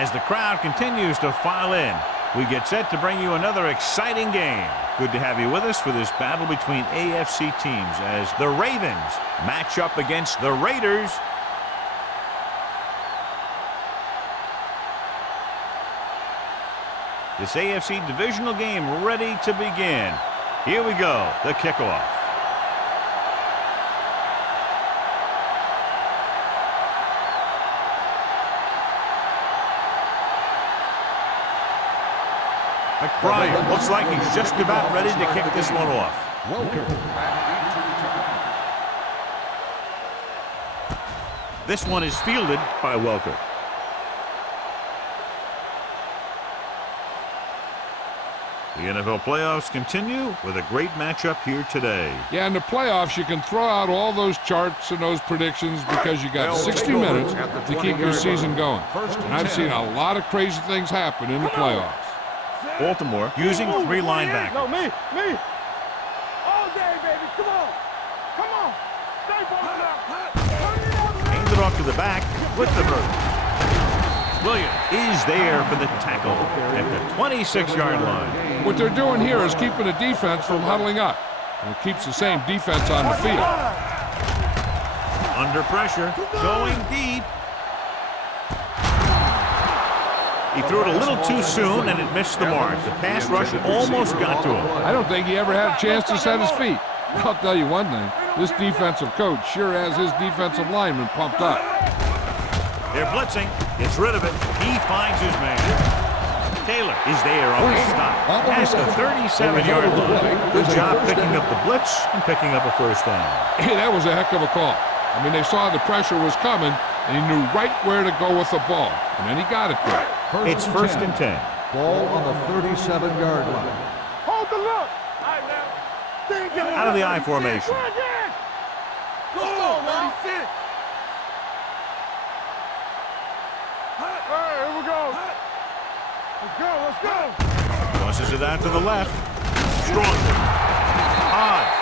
As the crowd continues to file in, we get set to bring you another exciting game. Good to have you with us for this battle between AFC teams as the Ravens match up against the Raiders. This AFC Divisional game ready to begin. Here we go, the kickoff. McBride looks like he's just about ready to kick this one off. This one is fielded by Welker. The NFL playoffs continue with a great matchup here today. Yeah, in the playoffs, you can throw out all those charts and those predictions because you got 60 minutes to keep your season going. And I've seen a lot of crazy things happen in the playoffs. Baltimore using three linebackers. No, me. All day, baby. Come on. Stay ball up. Hands it off to the back with the move. Williams is there for the tackle at the 26-yard line. What they're doing here is keeping the defense from huddling up. And it keeps the same defense on the field. Under pressure, going deep. He threw it a little too soon, and it missed the mark. The pass rush almost got to him. I don't think he ever had a chance to set his feet. I'll tell you one thing. This defensive coach sure has his defensive lineman pumped up. They're blitzing. Gets rid of it. He finds his man. Taylor is there on the stop at the 37-yard line. Good job picking up the blitz and picking up a first down. Hey, that was a heck of a call. I mean, they saw the pressure was coming, and he knew right where to go with the ball. And then he got it there. It's first and 10. Ball on the 37-yard line. Hold the look. Out of the I formation. Go, 96. Hey, here we go. Let's go. Tosses it out to the left. Strongly.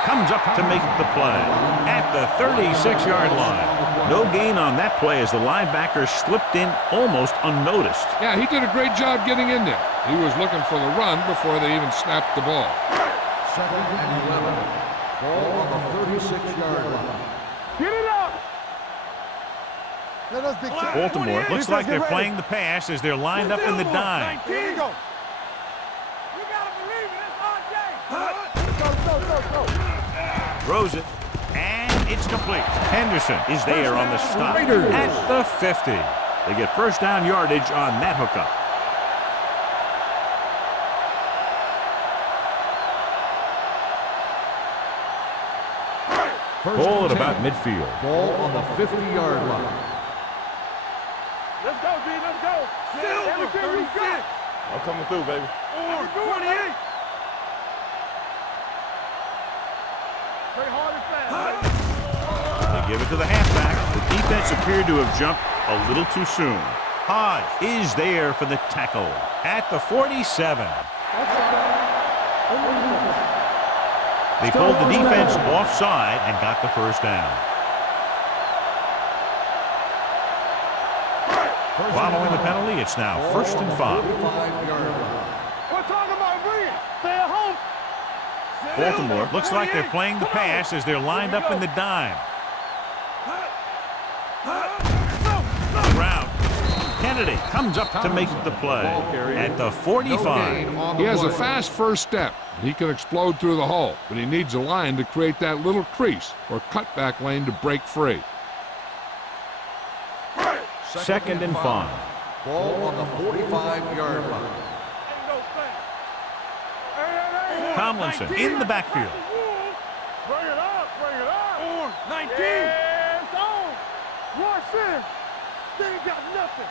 Comes up to make the play at the 36-yard line. No gain on that play as the linebacker slipped in almost unnoticed. Yeah, he did a great job getting in there. He was looking for the run before they even snapped the ball. Second and 11. Ball on the 36-yard line. Get it up. Baltimore looks like they're playing the pass as they're lined up in the dime. Here we go. You gotta believe it. It's our day. Go. Throws it, and it's complete. Henderson is there on the stop at the 50. They get first down yardage on that hookup. Ball at about midfield. Ball on the 50-yard line. Let's go, D. Let's go. Everything we got. I'm coming through, baby. 28. Play hard and fast. They give it to the halfback. The defense appeared to have jumped a little too soon. Hodge is there for the tackle at the 47. They pulled the defense offside and got the first down. Following the penalty, it's now first and 5. We're talking about bringing. Stay at home. Baltimore looks like they're playing the pass as they're lined up in the dime. Route. Kennedy comes up to make the play at the 45. He has a fast first step. He can explode through the hole, but he needs a line to create that little crease or cutback lane to break free. Second and 5. Ball on the 45-yard line. Tomlinson in the backfield. Bring it up. 19. Yeah, it's on. Rush in. They ain't got nothing.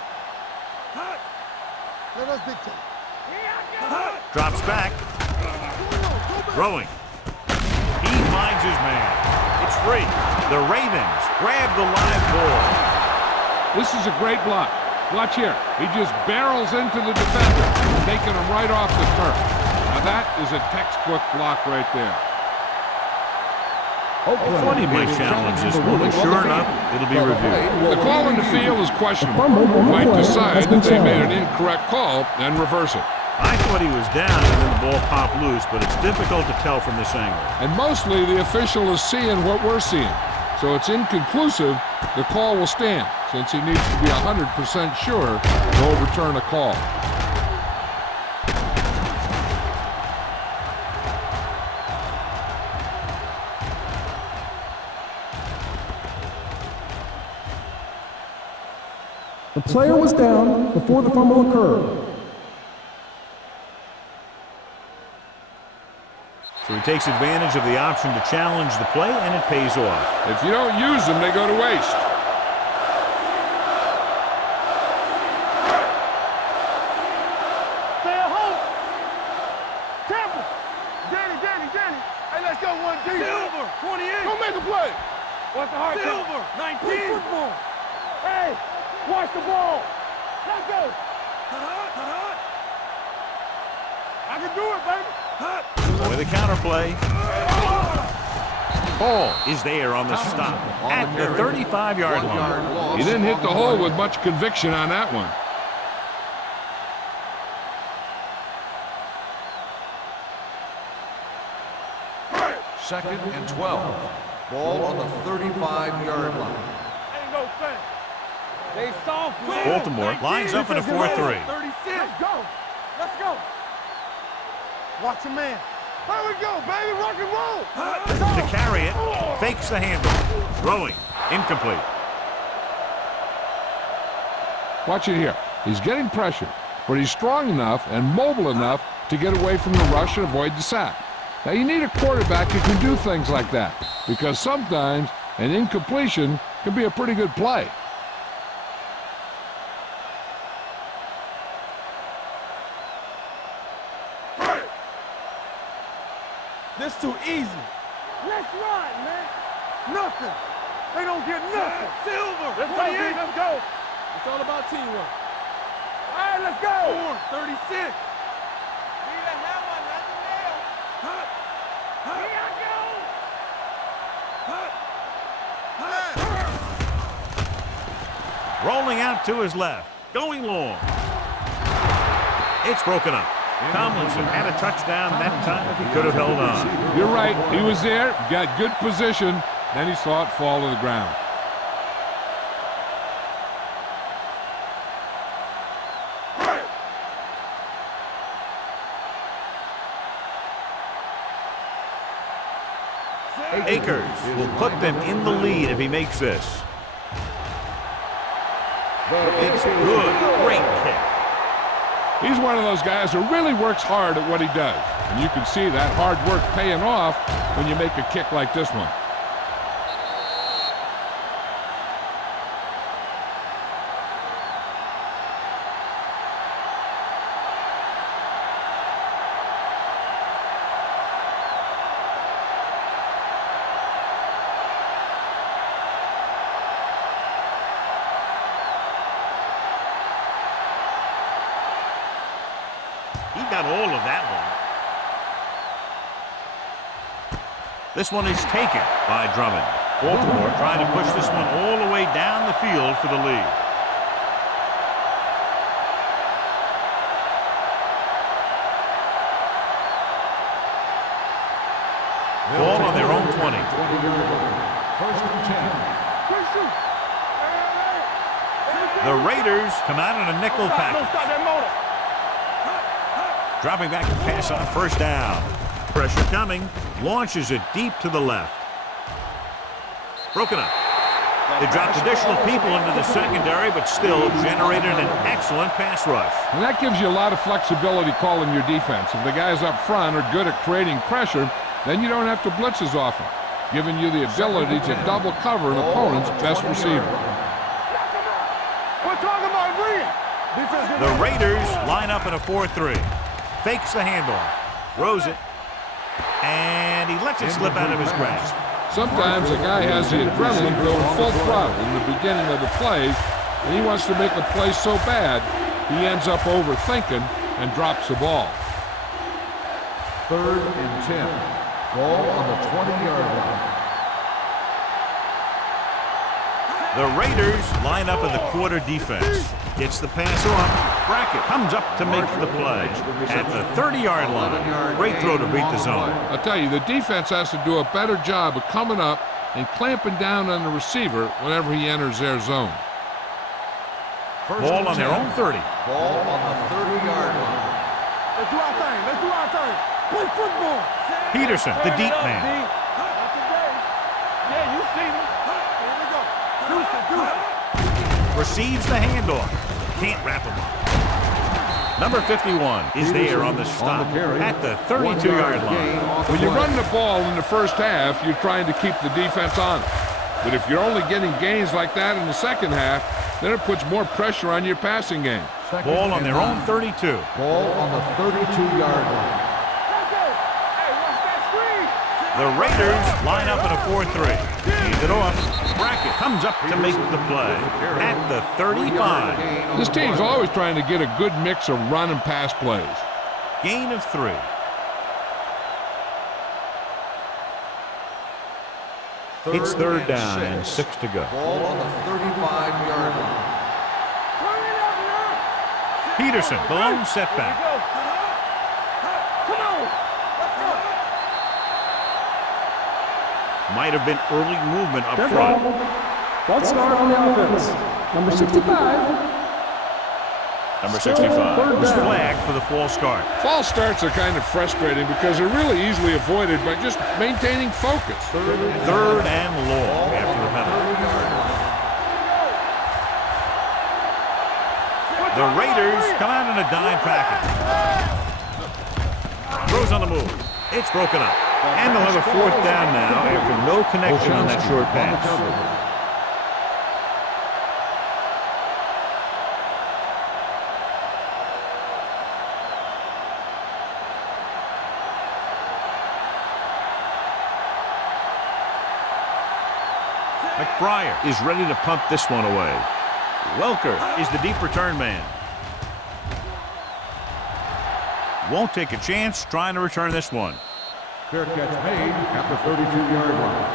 Let us dictate. Drops back. Throwing. He finds his man. It's free. The Ravens grab the live ball. This is a great block. Watch here. He just barrels into the defender, taking him right off the turf. Now that is a textbook block right there. He thought he might challenge this one, and sure enough, it'll be reviewed. The call in the field is questionable. You might decide that they made an incorrect call and reverse it. I thought he was down and then the ball popped loose, but it's difficult to tell from this angle. And mostly the official is seeing what we're seeing. So it's inconclusive. The call will stand since he needs to be 100% sure to overturn a call. The player was down before the fumble occurred. So he takes advantage of the option to challenge the play, and it pays off. If you don't use them, they go to waste. Stay at home. Temple. Danny. Hey, let's go 1D. Silver, 28. Go make a play. Watch the hard Silver, 19. Football. Hey, watch the ball. Let's go. I can do it, baby. With a counterplay. Ball is there on the stop at the 35-yard line. He didn't hit the hole with much conviction on that one. Second and 12. Ball on the 35-yard line. Ain't no thing. They soft. Baltimore lines up in a 4-3. 36. Let's go. Watch your man. There we go, baby. Rock and roll. To carry it, fakes the handle. Throwing, incomplete. Watch it here. He's getting pressure, but he's strong enough and mobile enough to get away from the rush and avoid the sack. Now, you need a quarterback who can do things like that, because sometimes an incompletion can be a pretty good play. This too easy. Let's ride, man. Nothing. They don't get nothing. Silver. Let's go, D. Let's go. It's all about teamwork. All right, let's go. 36. Need a hammer, not the nail. Here I go. Rolling out to his left. Going long. It's broken up. Tomlinson had a touchdown that time. He could have held on. You're right. He was there, got good position, then he saw it fall to the ground. Akers will put them in the lead if he makes this. It's good. Great kick. He's one of those guys who really works hard at what he does. And you can see that hard work paying off when you make a kick like this one. He got all of that one. This one is taken by Drummond. Baltimore trying to push this one all the way down the field for the lead. Ball on their own 20. First and 10. The Raiders come out in a nickel package. Dropping back to pass on first down. Pressure coming. Launches it deep to the left. Broken up. They dropped additional people into the secondary, but still generated an excellent pass rush. And that gives you a lot of flexibility calling your defense. If the guys up front are good at creating pressure, then you don't have to blitz as often, giving you the ability to double cover an opponent's best receiver. We're talking about brilliant. The Raiders line up in a 4-3. Fakes the handoff. Throws it. And he lets it slip out of his grasp. Sometimes a guy has the adrenaline going full throttle in the beginning of the play, and he wants to make a play so bad, he ends up overthinking and drops the ball. Third and 10. Ball on the 20-yard line. The Raiders line up in the quarter defense. Gets the pass off. Brackett comes up to make the play at the 30-yard line. Great throw to beat the zone. I'll tell you, the defense has to do a better job of coming up and clamping down on the receiver whenever he enters their zone. Ball on their own 30. Ball on the 30-yard line. Let's do our thing. Let's do our thing. Play football. Peterson, the deep man. Not today. Yeah, you see me. Here we go. Deuce it. Receives the handoff. Can't wrap him up. Number 51 is there on the stop at the 32-yard line. When you run the ball in the first half, you're trying to keep the defense on it. But if you're only getting gains like that in the second half, then it puts more pressure on your passing game. Ball on their own 32. Ball on the 32-yard line. The Raiders line up in a 4-3. Hands it off. Brackett comes up to make the play at the 35. This team's always trying to get a good mix of run and pass plays. Gain of 3. It's third down and 6 to go. Ball on the 35-yard line. Peterson, the lone setback. Come on. Might have been early movement up Fair front. ball. False start on the offense. Number 65. Number 65 was flagged for the false start. False starts are kind of frustrating because they're really easily avoided by just maintaining focus. Third and long after the penalty. The Raiders come out in a dime package. Throws on the move. It's broken up. And they'll have a fourth down now after no connection on that short pass. McBriar is ready to pump this one away. Welker is the deep return man. Won't take a chance trying to return this one. Fair catch made at the 32-yard line.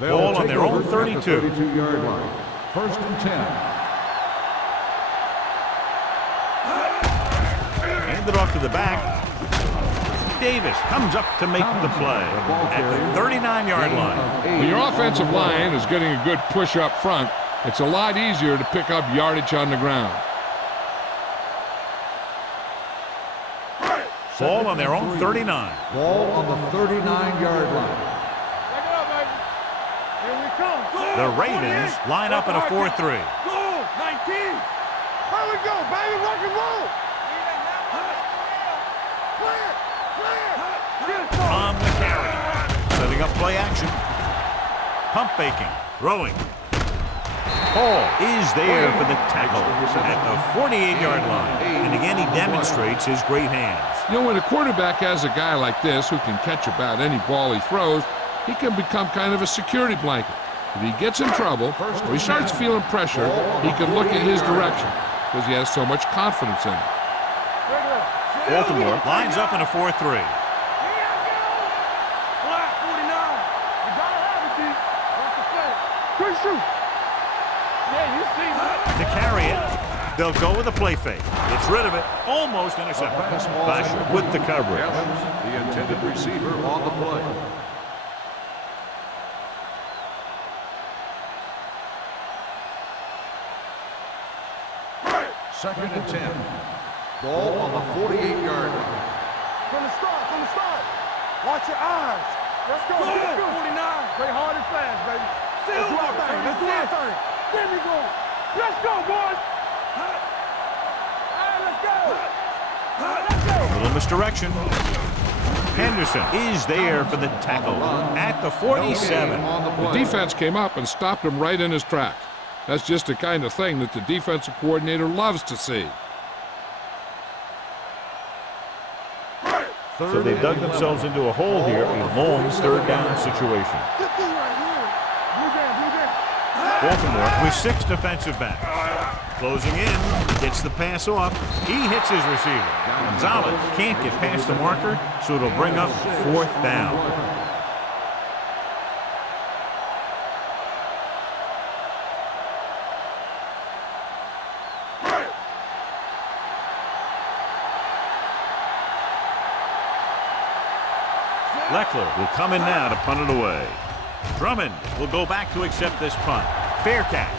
Ball on their own 32. 32-yard line. First and 10. Handed off to the back. Davis comes up to make the play at the 39-yard line. When your offensive line is getting a good push up front, it's a lot easier to pick up yardage on the ground. Ball on their own 39. Ball on the 39-yard line. Back it up, baby. Here we come. The Ravens line up in a 4-3. Go, 19. Here we go, baby. Rock and roll. On the carry. Setting up play action. Pump faking. Throwing. Hall is there for the tackle at the 48-yard line. And again, he demonstrates his great hands. You know, when a quarterback has a guy like this who can catch about any ball he throws, he can become kind of a security blanket. If he gets in trouble or he starts feeling pressure, he can look in his direction because he has so much confidence in him. Baltimore lines up in a 4-3. To carry it, they'll go with a play fake. It's rid of it, almost intercepted. Basher with the coverage. The intended receiver on the play. Second and 10. Ball on the 48-yard line. From the start. Watch your eyes. Let's go. 49. Play hard and fast, baby. Let's do our thing. Let's do our thing. There we go. Let's go, boys. All right, let's go. Let's go. A little misdirection. Henderson is there for the tackle at the 47. The defense came up and stopped him right in his tracks. That's just the kind of thing that the defensive coordinator loves to see. So they dug themselves into a hole here, a long third down situation. Baltimore with 6 defensive backs. Closing in, gets the pass off. He hits his receiver. Gonzalez can't get past the marker, so it'll bring up 4th down. Leckler will come in now to punt it away. Drummond will go back to accept this punt. Fair catch.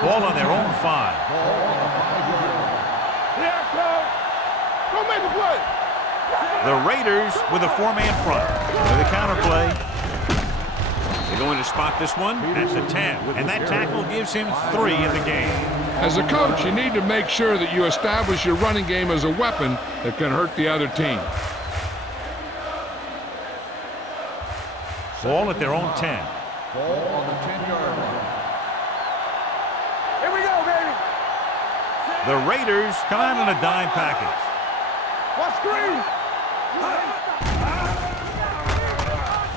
Ball on their own 5. Here, go make a play. The Raiders with a 4-man front. With a counter play. They're going to spot this one at the 10. And that tackle gives him 3 in the game. As a coach, you need to make sure that you establish your running game as a weapon that can hurt the other team. Ball at their own 10. Ball on the 10-yard line. Here we go, baby. The Raiders come out in a dime package. What screen?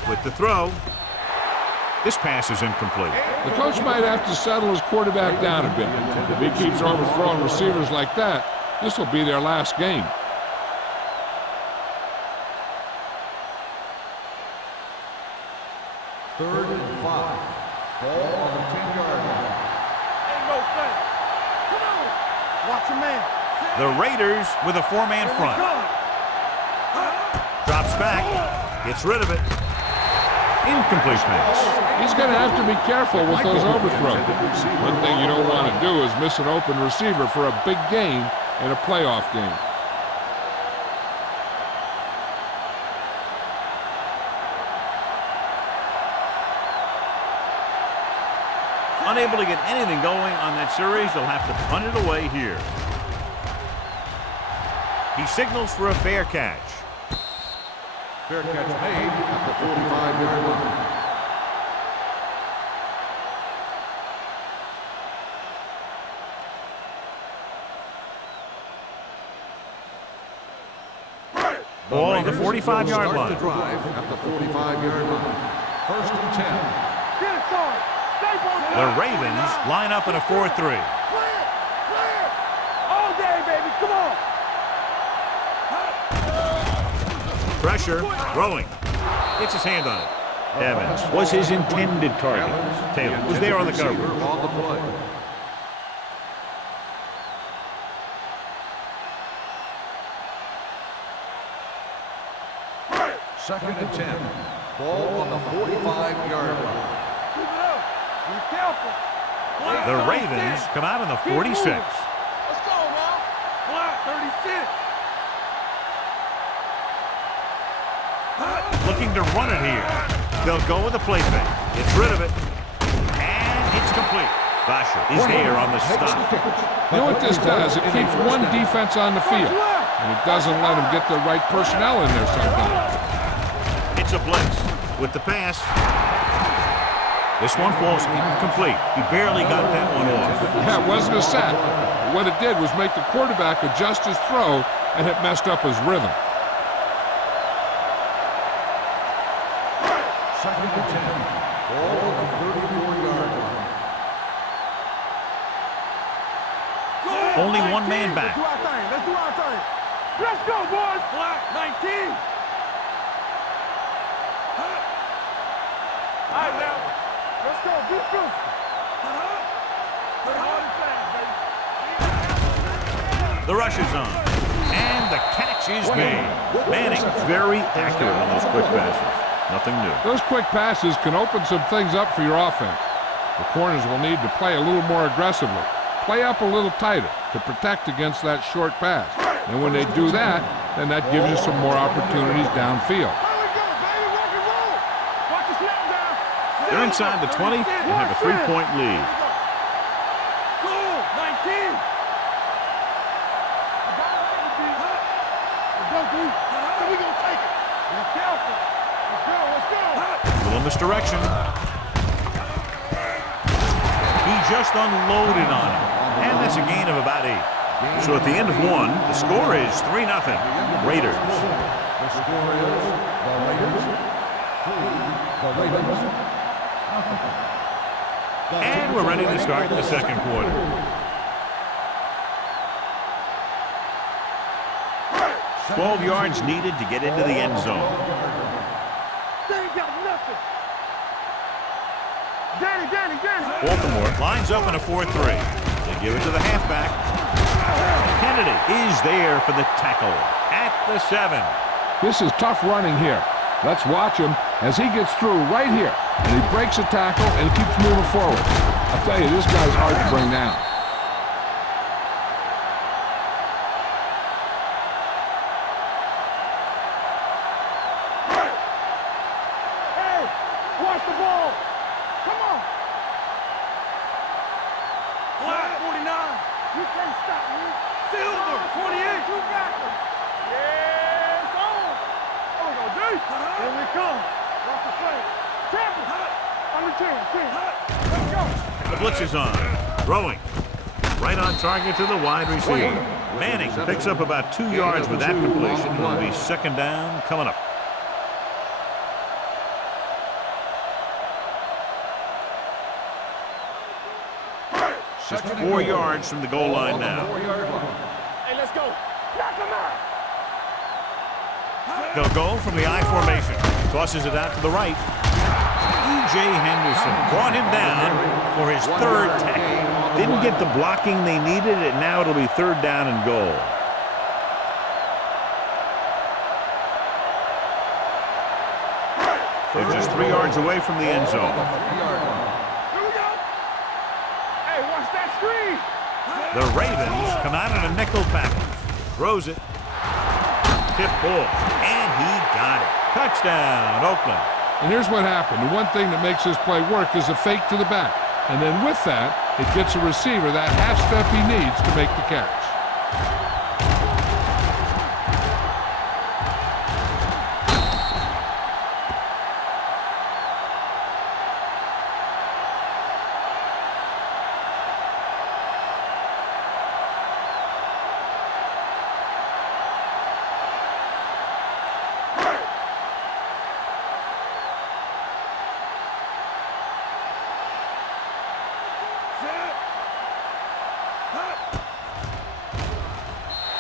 With the throw. This pass is incomplete. The coach might have to settle his quarterback down a bit. If he keeps overthrowing receivers like that, this will be their last game. Third and 5. Ball on the 10-yard line. Ain't no thing. Come on. Watch your man. The Raiders with a 4-man front. Drops back. Gets rid of it. Incomplete pass. He's going to have to be careful with those overthrows. One thing you don't want to do is miss an open receiver for a big game in a playoff game. Unable to get anything going on that series, they'll have to punt it away here. He signals for a fair catch. Fair catch made at the 45-yard line. Ball on the 45-yard line. Start the drive at the 45-yard line. 1st and 10. Get it started. The Ravens line up in a 4-3. Clear. All day, baby. Come on. Pressure, throwing. Gets his hand on it. Evans was his intended target. Taylor was there on the cover. On the play. Second and 10. Ball on the 45-yard line. Keep it up. Be careful. The Ravens come out in the 46. Let's go now. Block 36. Looking to run it here. They'll go with the play fake. Gets rid of it. And it's complete. Basher is there on the stop. You know what this does? It keeps one defense on the field, and it doesn't let them get the right personnel in there sometimes. It's a blitz with the pass. This one falls incomplete. He barely got that one off. Yeah, it wasn't a sack. What it did was make the quarterback adjust his throw, and it messed up his rhythm. Second and 10. Ball on the 34-yard line. Only one man back. Let's do our thing. Let's do our thing. Let's go, boys. Block 19. All right, now. Let's go. Be physical. Put hard and fast, baby. The rush is on. And the catch is made. Manning very accurate on those quick passes. Nothing new. Those quick passes can open some things up for your offense. The corners will need to play a little more aggressively. Play up a little tighter to protect against that short pass. And when they do that, then that gives you some more opportunities downfield. They're inside the 20 and have a 3-point lead. Cool, 19. We're going to take it. Be careful. Let's go. Little misdirection. He just unloaded on him. And that's a gain of about 8. So at the end of 1, the score is 3-0. Raiders. The score is the Raiders 3, the Ravens nothing. And we're ready to start the second quarter. Hey! 12 yards needed to get into the end zone. They ain't got nothing. Danny. Baltimore lines up in a 4-3. They give it to the halfback. Kennedy is there for the tackle at the 7. This is tough running here. Let's watch him as he gets through right here. And he breaks a tackle and keeps moving forward. I'll tell you, this guy's hard to bring down. Hey! Watch the ball! Come on! Flat 49! You can't stop me! Silver 28! You got them! Yeah, it's on! Oh, we go deep! Here we come! Watch the play! Champion! On the 10! Let's go! The blitz is on. Throwing. Right on target to the wide receiver. Manning picks up about 2 yards with that completion. It'll be second down coming up. Just 4 yards from the goal line now. Hey, let's go! Knock him out! They'll go from the I formation. Tosses it out to the right. E.J. Henderson brought him down for his third tackle. Didn't get the blocking they needed, and now it'll be third down and goal. They're just 3 yards away from the end zone. Here we go! Hey, watch that screen! The Ravens come out in a nickel package. Throws it. Tip ball. And he got it. Touchdown, Oakland. And here's what happened. The one thing that makes this play work is a fake to the back. And then with that, it gets a receiver that half step he needs to make the catch.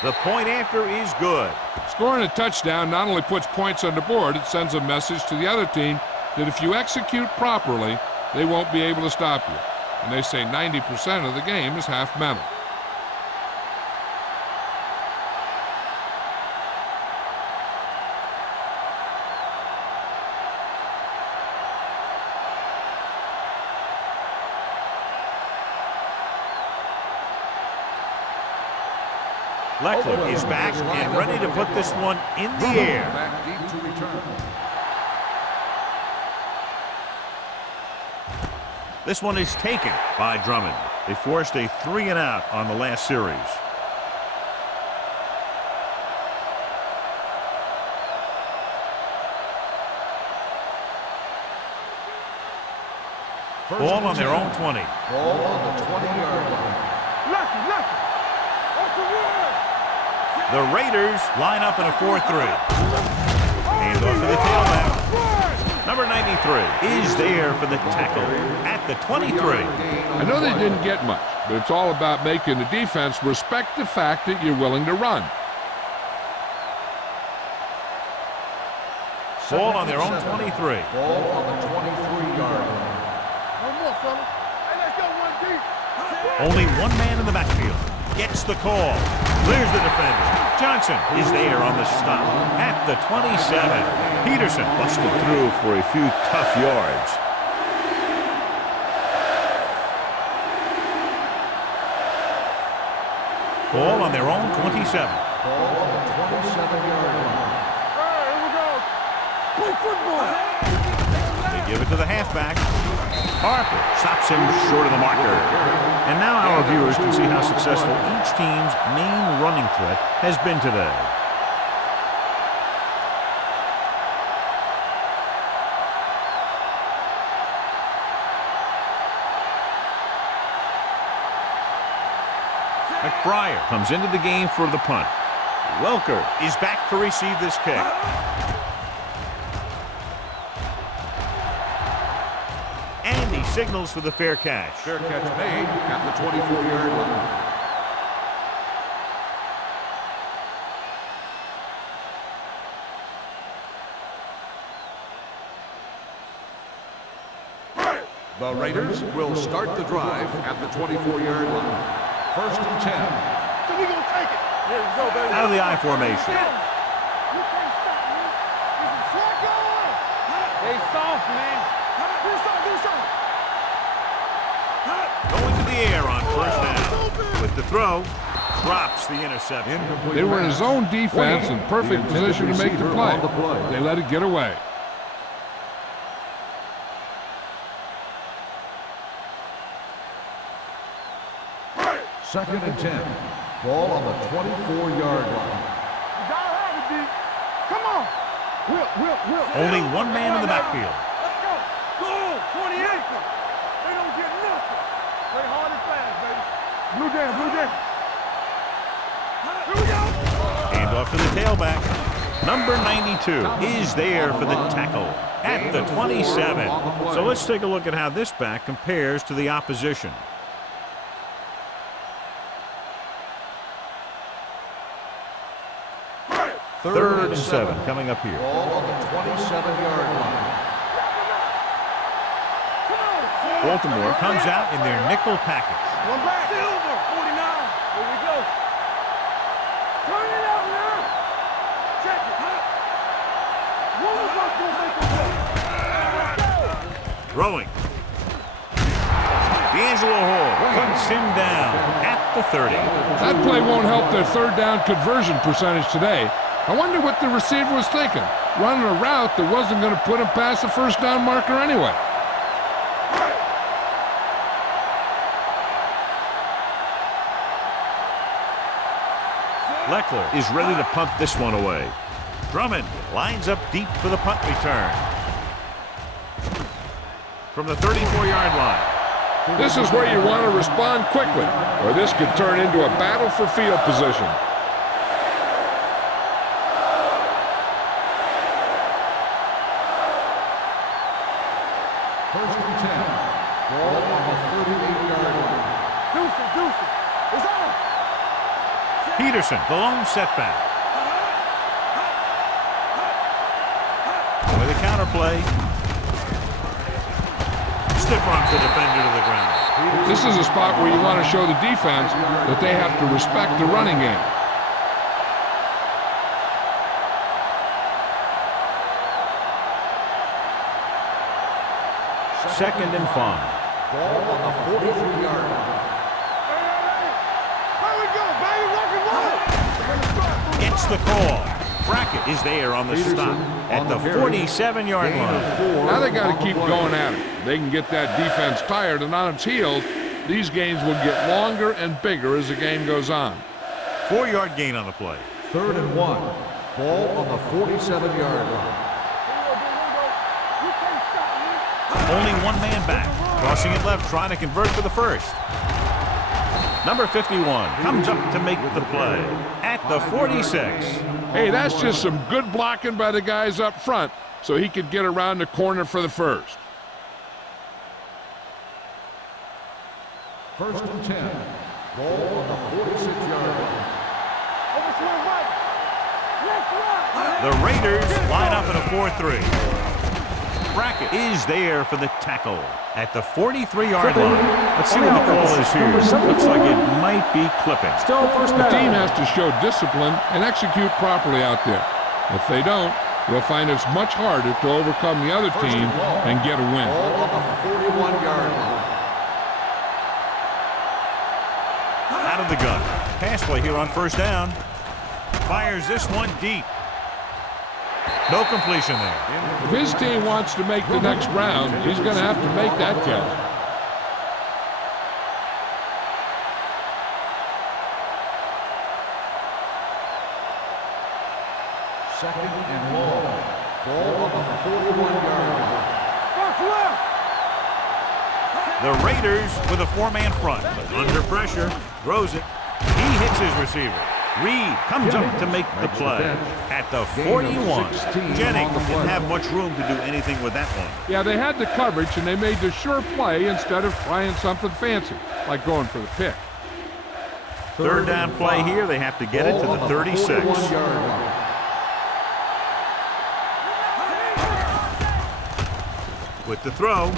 The point after is good. Scoring a touchdown not only puts points on the board, it sends a message to the other team that if you execute properly, they won't be able to stop you. And they say 90% of the game is half mental. Leckler is back and ready to put this one in the air. Back deep to return. This one is taken by Drummond. They forced a 3-and-out on the last series. Ball on their own 20. Ball on the 20-yard line. Lucky! What's the word? The Raiders line up in a 4-3. Hand off to the tailback. Number 93 is there for the tackle at the 23. I know they didn't get much, but it's all about making the defense respect the fact that you're willing to run. Ball on their own 23. Ball on the 23-yard line. One more, fella. Hey, let's go one deep. Only one man in the backfield. Gets the call. Clears the defender. Johnson is there on the stop at the 27. Peterson busted through for a few tough yards. Ball on their own 27. Ball on the 27-yard line. All right, here we go. Play football. They give it to the halfback. Harper stops him short of the marker. And now our viewers can see how successful each team's main running threat has been today. McBriar comes into the game for the punt. Welker is back to receive this kick. And he signals for the fair catch. Fair catch made at the 24-yard line. The Raiders will start the drive at the 24-yard line. 1st and 10. So we gonna take it. Here we go, baby. Out of the I formation. You can't stop me. This is Flacco. They soft, man. Do something. Going to the air on 1st down. With the throw, drops the interception. They were in a zone defense in perfect position to make the play. They let it get away. Second and 10. Ball on the 24-yard line. You gotta have it, D. Come on. Will. Only one man in the backfield. Let's go. Go. 28. They don't get nothing. Play hard and fast, baby. Blue jam. Here we go. Hand off to the tailback. Number 92 is there for the tackle at the 27. So let's take a look at how this back compares to the opposition. Third and 7 coming up here. Ball on the 27-yard line. Baltimore comes out in their nickel package. One back. Silver. 49. Here we go. Turn it out now. Check it. One of us will make a play. Throwing. D'Angelo Hall cuts him down at the 30. That play won't help their 3rd down conversion percentage today. I wonder what the receiver was thinking, running a route that wasn't going to put him past the 1st down marker anyway. Leckler is ready to punt this one away. Drummond lines up deep for the punt return. From the 34-yard line. This is where you want to respond quickly, or this could turn into a battle for field position. First and 10. Ball on the 38-yard line. Deuce. It's on. Peterson, the lone setback. With a counter play. Stiff arms the defender to the ground. This is a spot where you want to show the defense that they have to respect the running game. Second and 5. Ball on the 43-yard line. Here we go, baby. Rock and roll. It's the call. Brackett is there on the stop at the 47-yard line. Now they got to keep going at it. They can get that defense tired and on its heels. These games will get longer and bigger as the game goes on. 4-yard gain on the play. 3rd and 1. Ball on the 47-yard line. Only one man back. Crossing it left, trying to convert for the first. Number 51 comes up to make the play at the 46. Hey, that's just some good blocking by the guys up front so he could get around the corner for the first. 1st and 10. Ball on the 46-yard line. The Raiders line up in a 4-3. Brackett is there for the tackle at the 43-yard line. Let's see what the call is here. Looks like it might be clipping. Still 1st The down. team has to show discipline and execute properly out there. If they don't, they'll find it's much harder to overcome the other team and get a win. Ball on the 41-yard line. Out of the gun. Pass play here on 1st down. Fires this one deep. No completion there. If his team wants to make the next round, he's going to have to make that catch. Second and long. Ball on the 41-yard line. The Raiders with a 4-man front. Under pressure. Throws it. He hits his receiver. Reed comes up to make the play at the 41. Jennings didn't have much room to do anything with that one. Yeah, they had the coverage, and they made the sure play instead of trying something fancy, like going for the pick. Third down play here. They have to get it to the 36. With the throw.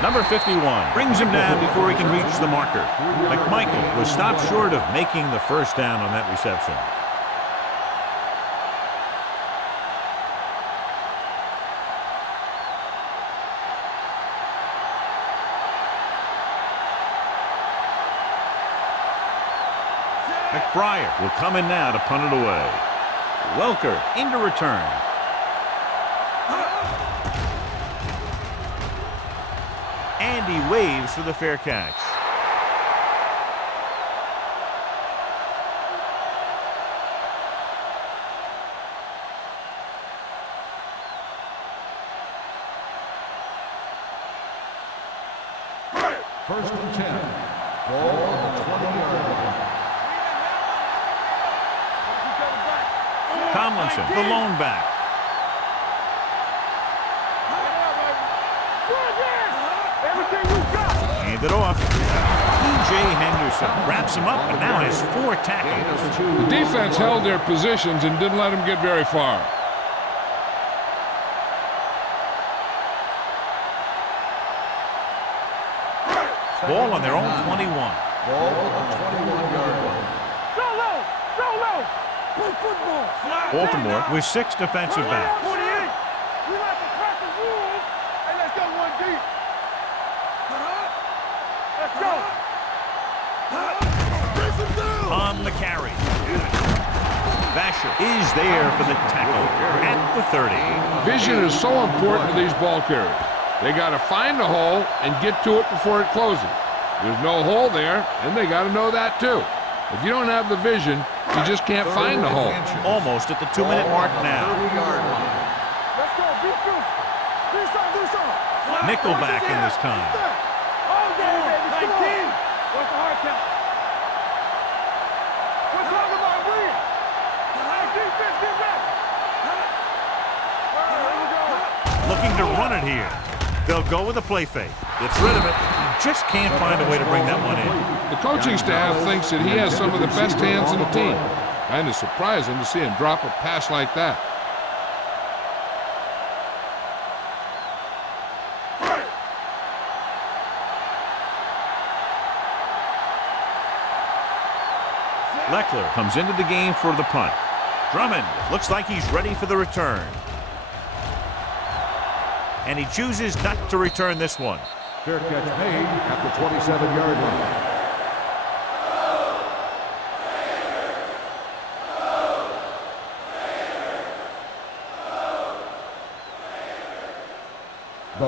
Number 51 brings him down before he can reach the marker. McMichael was stopped short of making the first down on that reception. McBriar will come in now to punt it away. Welker into return. And he waves for the fair catch. First and 10. Ball on the 20-yard line. Tomlinson, the lone back. Hand it off. E.J. Henderson wraps him up and now has 4 tackles. The defense held their positions and didn't let them get very far. Ball on their own 21. Ball on the 21-yard line. Play football. Baltimore with 6 defensive backs. 28. We like to crack the rules. Hey, let's go one deep. Let's go. On the carry. Vasher is there for the tackle at the 30. Vision is so important to these ball carriers. They got to find the hole and get to it before it closes. There's no hole there, and they got to know that too. If you don't have the vision, you just can't find the hole. Almost at the 2-minute mark now. Let's go. Be good. Do something. Nickelback in this time. All game, baby. 19. What's the hard count? We're talking about win. Defense, get ready. Here we go. Looking to run it here. They'll go with a play fake. Gets rid of it. Just can't find a way to bring that one in. The coaching staff thinks that he has some of the best hands in the team. Kind of surprising to see him drop a pass like that. Leckler comes into the game for the punt. Drummond looks like he's ready for the return. And he chooses not to return this one. Fair catch made at the 27-yard line.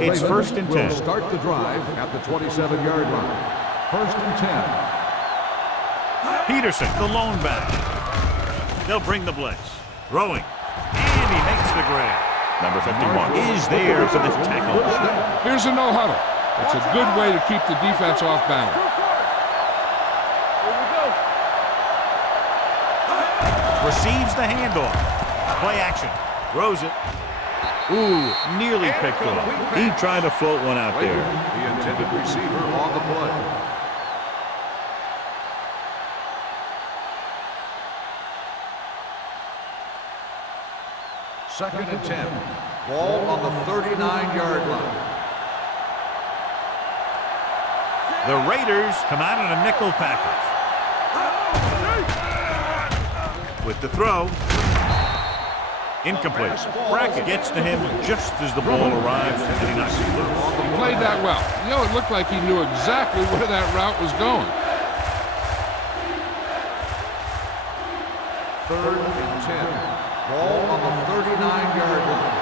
It's first and 10. Start the drive at the 27-yard line. First and 10. Peterson, the lone back. They'll bring the blitz. Throwing. And he makes the grab. Number 51 is there for the tackle. Here's a no-huddle. It's a good way to keep the defense off balance. Receives the handoff. Play action. Throws it. Ooh, nearly picked off. He tried to float one out there. The intended receiver on the play. Second and 10. Ball on the 39-yard line. The Raiders come out in a nickel package. With the throw. Incomplete. Brackett gets to him just as the ball arrives, and he knocks it loose. He played that well. You know, it looked like he knew exactly where that route was going. Third and 10. Ball on the 39-yard line.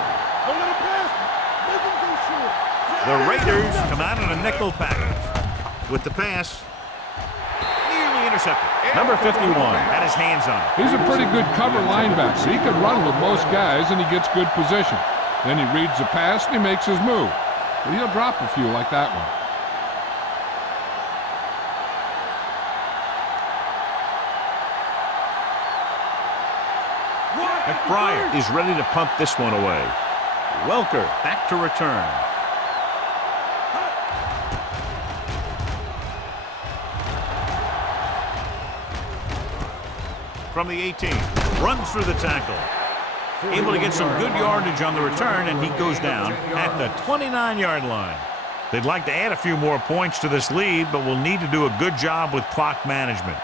The Raiders come out in a nickel package. With the pass, nearly intercepted. Number 51 had his hands on it. He's a pretty good cover linebacker. He can run with most guys, and he gets good position. Then he reads the pass, and he makes his move. But he'll drop a few like that one. McBride is ready to punt this one away. Welker back to return. From the 18, runs through the tackle. Able to get some good yardage on the return, and he goes down at the 29-yard line. They'd like to add a few more points to this lead, but will need to do a good job with clock management.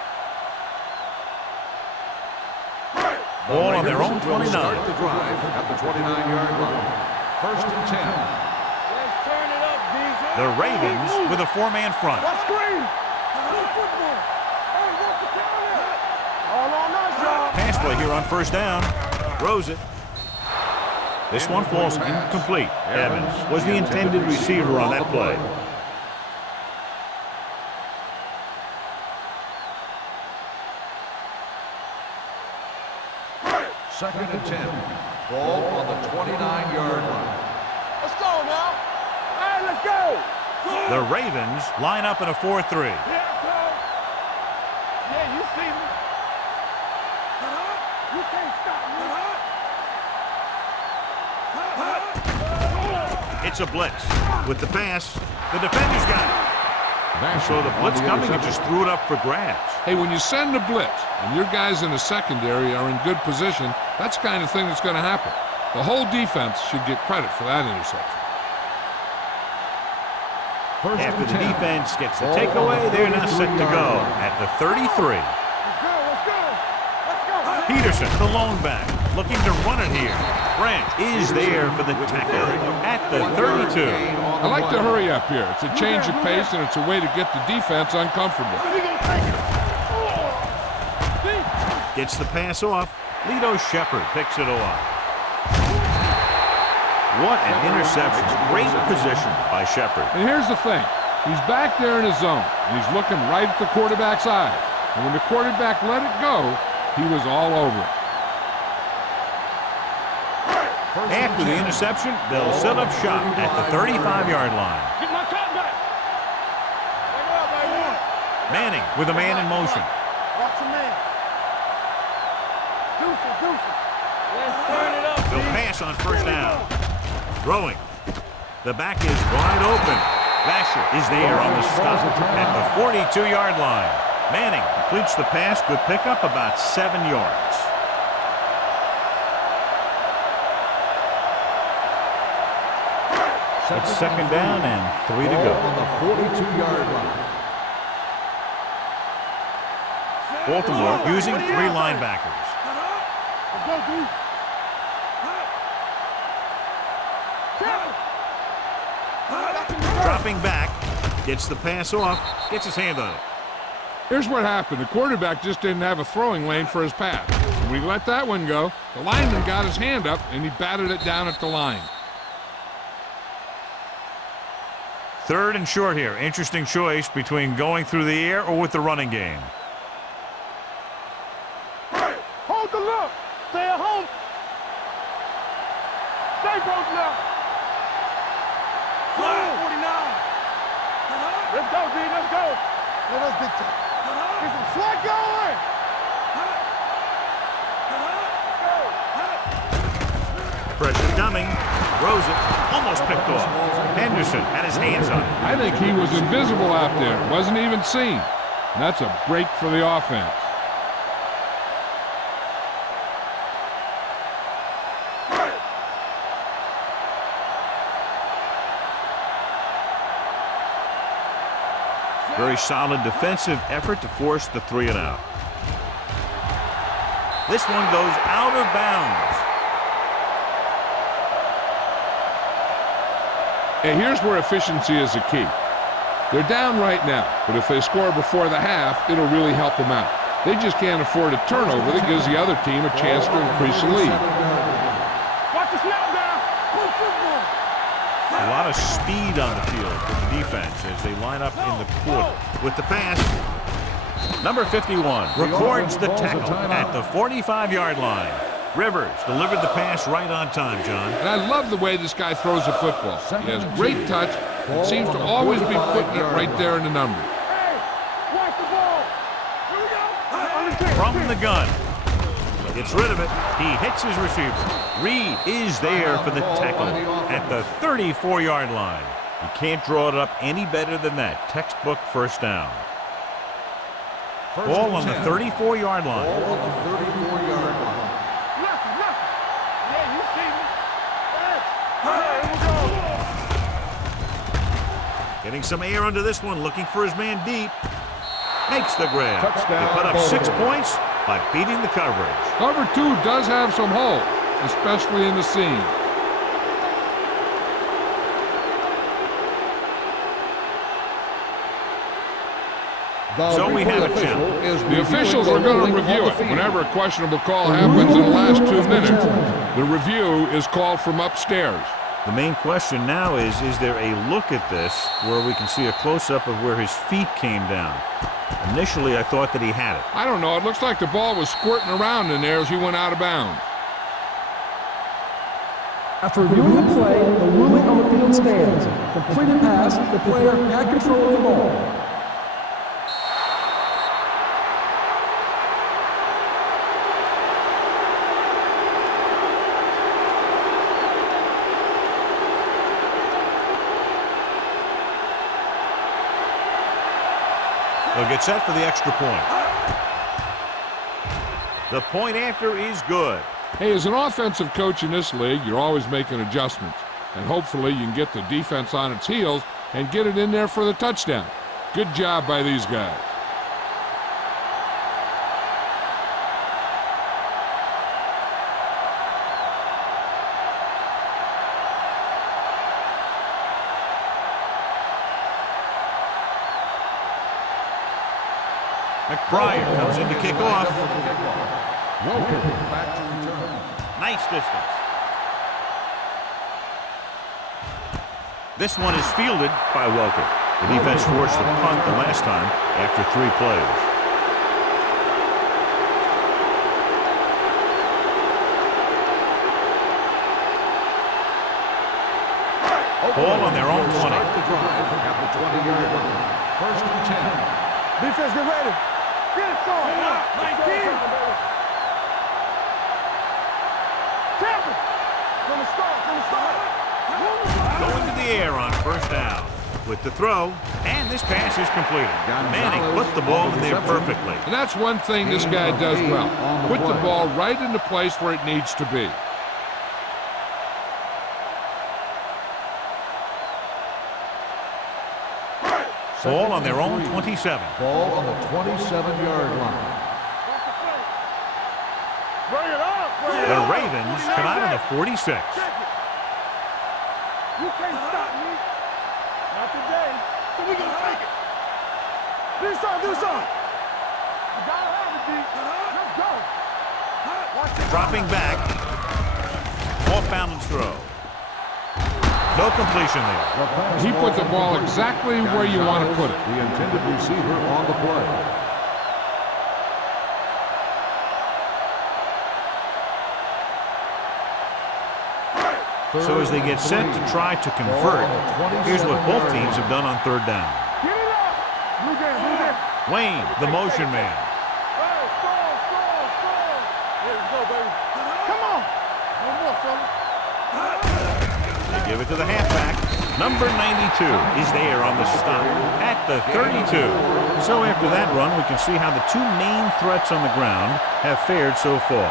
Ball on their own 29. Start the drive at the 29-yard line. 1st and 10. Let's turn it up, Diesel. The Ravens with a 4-man front. Let's screen. Good football. Hey, what's the counter? All on us, y'all. Pass play here on 1st down. Throws it. This one falls incomplete. Evans was the intended receiver on that play. Second and 10. Ball on the 29-yard line. Let's go now. Hey, let's go. The Ravens line up in a 4-3. Yeah, go. Yeah, you see me. You can't stop me. It's a blitz. With the pass, the defender's got it. So the blitz coming and just threw it up for grabs. Hey, when you send a blitz and your guys in the secondary are in good position, that's the kind of thing that's going to happen. The whole defense should get credit for that interception. After the defense gets the takeaway, they're now set to go at the 33. Let's go, let's go. Let's go. Peterson, the lone back, looking to run it here. Branch is there for the tackle at the 32. I like to hurry up here. It's a change of pace, and it's a way to get the defense uncomfortable. Gets the pass off. Lito Shepard picks it off. What an interception. Great position by Shepard. And here's the thing. He's back there in his zone, and he's looking right at the quarterback's eyes. And when the quarterback let it go, he was all over it. After the interception, they'll set up shop at the 35-yard line. Get my cut back. Manning with a man in motion. Watch your man. Deuce it. Let's turn it up. They'll pass on 1st down. Throwing. The back is wide open. Vasher is there on the stop at the 42-yard line. Manning completes the pass. Good pickup, about 7 yards. It's 2nd down and 3 to go. On the 42-yard line. Baltimore using 3 linebackers. Let's go, D. Dropping back, gets the pass off, gets his hand on it. Here's what happened. The quarterback just didn't have a throwing lane for his pass. When he let that one go, the lineman got his hand up, and he batted it down at the line. 3rd and short here. Interesting choice between going through the air or with the running game. Hold the look. Stay at home. Stay broke now. 49. Let's go, D. Let's go. Let us get to. Get some sweat going. Pressure coming. Throws it. Almost picked off. Henderson had his hands on it. I think he was invisible out there. Wasn't even seen. And that's a break for the offense. Very solid defensive effort to force the 3-and-out. This one goes out of bounds. And here's where efficiency is a key. They're down right now, but if they score before the half, it'll really help them out. They just can't afford a turnover that gives the other team a chance to increase the lead. Watch the snap down. Good football. A lot of speed on the field for the defense as they line up in the quarter. With the pass, number 51 records the tackle at the 45-yard line. Rivers delivered the pass right on time, John. And I love the way this guy throws the football. He has great touch and seems to always be putting it right there in the number. Hey, watch the ball. Here we go. From the gun, Gets rid of it. He hits his receiver. Reed is there for the tackle at the 34-yard line. You can't draw it up any better than that. Textbook first down. Ball on the 34-yard line. Ball on the 34-yard line. Yeah, you see me. Here we go. Getting some air under this one, looking for his man deep. Makes the grab. Touchdown, They put up 6 points by beating the coverage. Cover 2 does have some holes, especially in the seam. So we have a challenge. The officials are going to review it. Whenever a questionable call happens in the last 2 minutes, the review is called from upstairs. The main question now is there a look at this where we can see a close-up of where his feet came down? Initially, I thought that he had it. I don't know. It looks like the ball was squirting around in there as he went out of bounds. After reviewing the play, the ruling on the field stands. Completed pass, the player had control of the ball. They'll get set for the extra point. The point after is good. Hey, as an offensive coach in this league, you're always making adjustments. And hopefully you can get the defense on its heels and get it in there for the touchdown. Good job by these guys. McBride comes in to kick off. Welcome back to return. Nice distance. This one is fielded by Welker. The defense forced a punt the last time after 3 plays. Ball on their own 20. Start the drive at the 20-yard line. First and 10. Defense, get ready. Get it, son. 19. Tap it. From the start. Going to the air on first down. With the throw, and this pass is completed. Manning put the ball in there perfectly. And that's one thing this guy does well. Put the ball right into place where it needs to be. Ball on their own 27. Ball on the 27-yard line. Bring it up. The Ravens come out on the 46. You can't stop me. Not today. So we gonna take it. Do something. You gotta have it, D. Let's go. Watch it. Dropping back. Off balance throw. No completion there. He put the ball exactly where you want to put it. The intended receiver on the play. So as they get set to try to convert, here's what both teams have done on third down. Get it up. Move there. Wayne, the motion man. Hey, score. Here we go, baby. Come on. No more, fella. They give it to the halfback. Number 92 is there on the stop at the 32. So after that run, we can see how the 2 main threats on the ground have fared so far.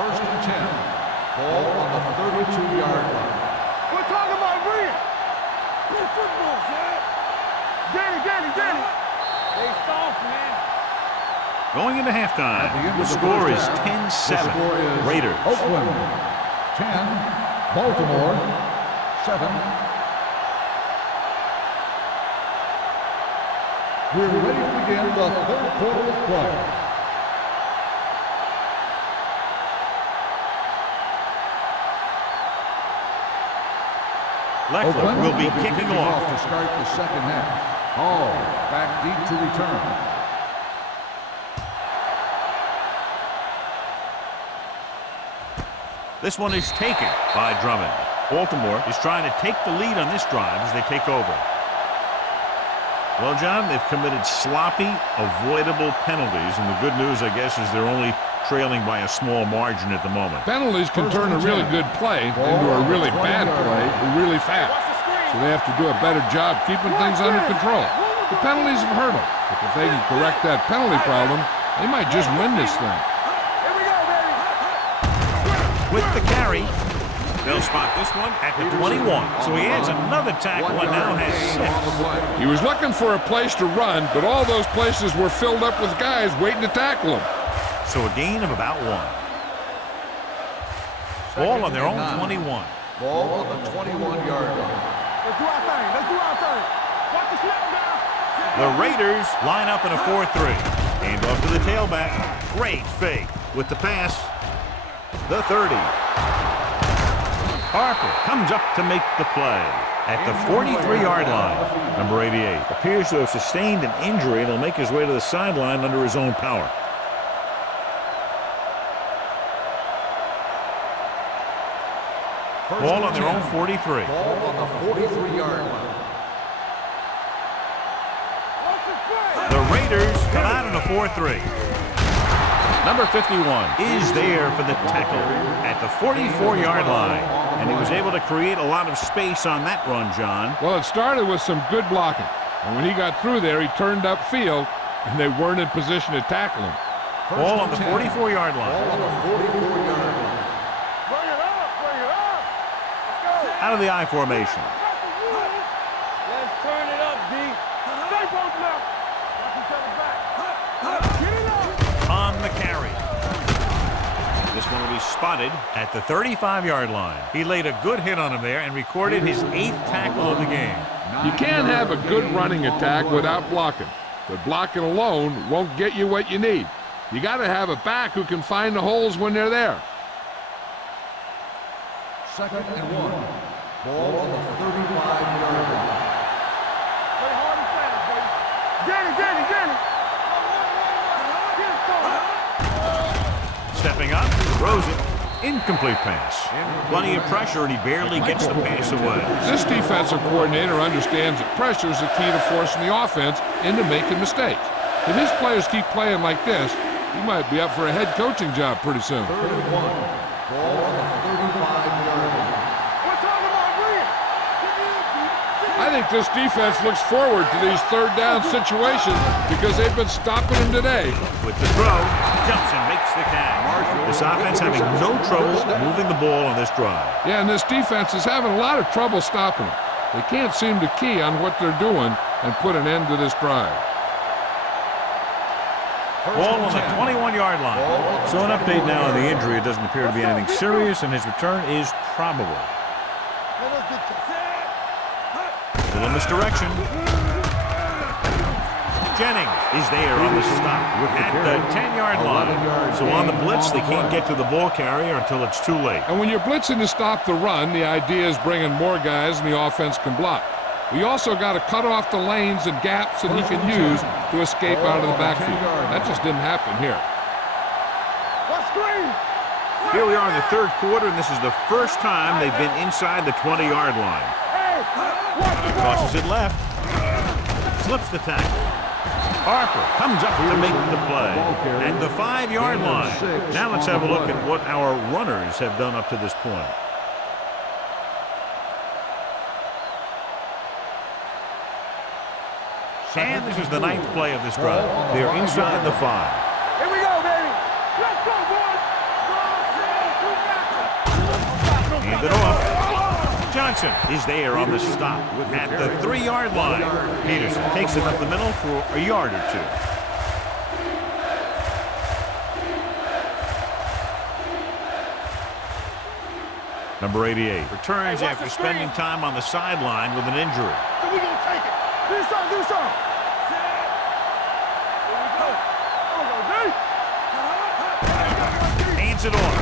First and 10. Ball on the 32-yard line. We're talking about Reed. Good football, man. Danny. They soft, man. Going into halftime, the score is 10-7. Raiders. Oakland 10, Baltimore 7. We're ready to begin the third quarter of play. Leckler will be kicking off. To start the second half. Hall back deep to return. This one is taken by Drummond. Baltimore is trying to take the lead on this drive as they take over. Well, John, they've committed sloppy, avoidable penalties, and the good news, I guess, is they're only trailing by a small margin at the moment. Penalties can turn a really good play into a really bad play really fast. So they have to do a better job keeping things under control. The penalties have hurt them, but if they can correct that penalty problem, they might just win this thing. With the carry, they'll spot this one at the 21. So he adds another tackle and now has 6. He was looking for a place to run, but all those places were filled up with guys waiting to tackle him. So a gain of about 1. Ball on their own 21. Ball on the 21-yard line. Let's do our thing. Let's do our thing. Watch the snap down. The Raiders line up in a 4-3. And off to the tailback. Great fake with the pass. The 30. Harper comes up to make the play at the 43-yard line. Number 88 appears to have sustained an injury and will make his way to the sideline under his own power. Ball on their own 43. Ball on the 43-yard line. The Raiders come out in a 4-3. Number 51 is there for the tackle at the 44-yard line. And he was able to create a lot of space on that run, John. Well, it started with some good blocking. And when he got through there, he turned upfield, and they weren't in position to tackle him. Ball on the 44-yard line. Ball on the 44-yard line. Bring it up. Bring it up. Let's go. Out of the I formation. Let's turn it up, D. Stay both left. Watch each other back. Get it up. On the carry. This one will be spotted at the 35-yard line. He laid a good hit on him there and recorded his 8th tackle of the game. You can't have a good running attack without blocking. But blocking alone won't get you what you need. You got to have a back who can find the holes when they're there. 2nd and 1. Ball on the 35-yard line. Play hard and fast, baby. Get it, get it, get it. Stepping up, throws it. Incomplete pass. Plenty of pressure, and he barely gets the pass away. This defensive coordinator understands that pressure is the key to forcing the offense into making mistakes. If his players keep playing like this, he might be up for a head coaching job pretty soon. 3rd and 1. Ball on the 35-yard line. We're talking about Green. I think this defense looks forward to these third down situations because they've been stopping them today. With the throw, jumps and makes the catch. This offense having no trouble moving the ball on this drive. Yeah, and this defense is having a lot of trouble stopping them. They can't seem to key on what they're doing and put an end to this drive. Ball on the 21-yard line. So an update now on the injury. It doesn't appear to be anything serious, and his return is probable. Little misdirection. Jennings is there on the stop at the 10-yard line. So on the blitz, they can't get to the ball carrier until it's too late. And when you're blitzing to stop the run, the idea is bringing more guys and the offense can block. We also got to cut off the lanes and gaps that he can use to escape out of the backfield. That just didn't happen here. Here we are in the 3rd quarter, and this is the first time they've been inside the 20-yard line. Crosses it left. Slips the tackle. Harper comes up to make the play at the 5-yard line. Now let's have a look at what our runners have done up to this point. And this is the 9th play of this drive. They're inside the 5. Here we go, baby. Let's go, boys. Hand it off. Johnson is there on the stop at the 3-yard line. Peterson takes it up the middle for a yard or two. Number 88 returns after spending time on the sideline with an injury. So we gonna take it. Do something, do something. Here we go. Hands it off.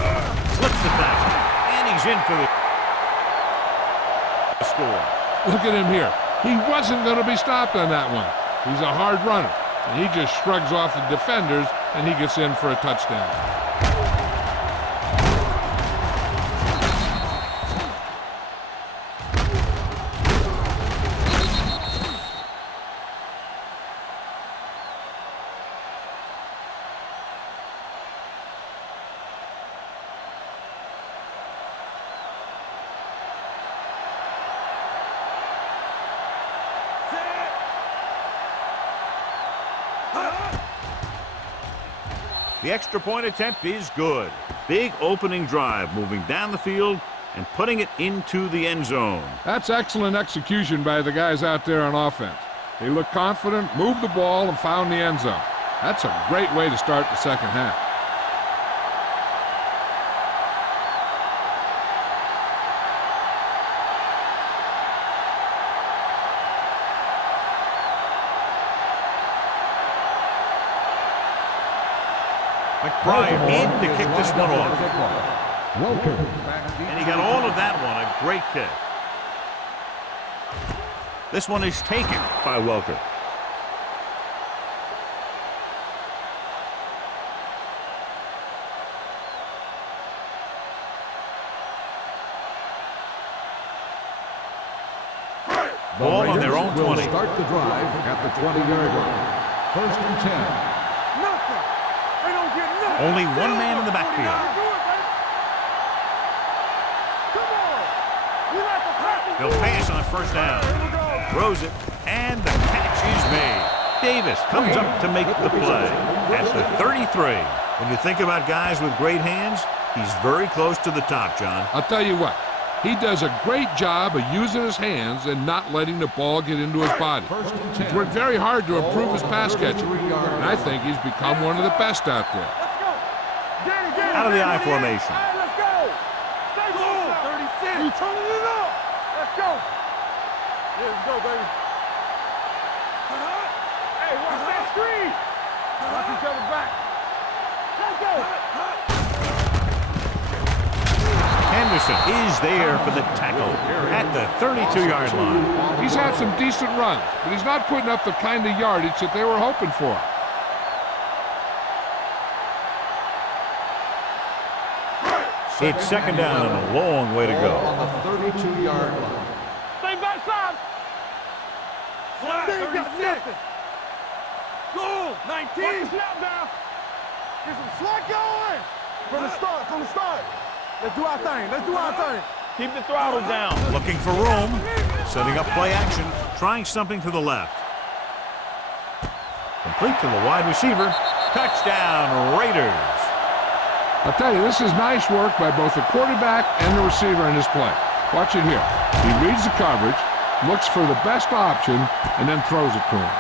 Slips the tackle. And he's in for the score. Look at him here. He wasn't going to be stopped on that one. He's a hard runner. And he just shrugs off the defenders, and he gets in for a touchdown. The extra point attempt is good. Big opening drive, moving down the field and putting it into the end zone. That's excellent execution by the guys out there on offense. They looked confident, moved the ball, and found the end zone. That's a great way to start the second half. McBride in to kick this one off. Welcome. And he got all of that one. A great kick. This one is taken by Welker. Ball on their own 20. Start the drive at the 20-yard line. First and 10. Nothing. They don't get nothing. Only one man in the backfield. Come on. We like the practice. He'll pass on first down. Throws it, and the catch is made. Davis comes up to make the play at the 33. When you think about guys with great hands, he's very close to the top, John. I'll tell you what, he does a great job of using his hands and not letting the ball get into his body. He's worked very hard to improve his pass catching, and I think he's become one of the best out there. Let's go. Get it. Out of the I formation. All right, let's go. Stay cool. 36. You turning it up. Let's go. Yeah, let's go, baby. Hey, watch that screen. Watch each other back. Let's go. Henderson is there for the tackle at the 32-yard line. He's had some decent runs, but he's not putting up the kind of yardage that they were hoping for. It's second down and a long way to go. On the 32-yard line. Stay backside. They ain't got nothing. Go. 19. Watch the snap down. Get some slack going. From the start. Let's do our thing. Let's do our thing. Keep the throttle down. Looking for room, setting up play action, trying something to the left. Complete to the wide receiver. Touchdown, Raiders. I'll tell you, this is nice work by both the quarterback and the receiver in this play. Watch it here. He reads the coverage, looks for the best option, and then throws it to him.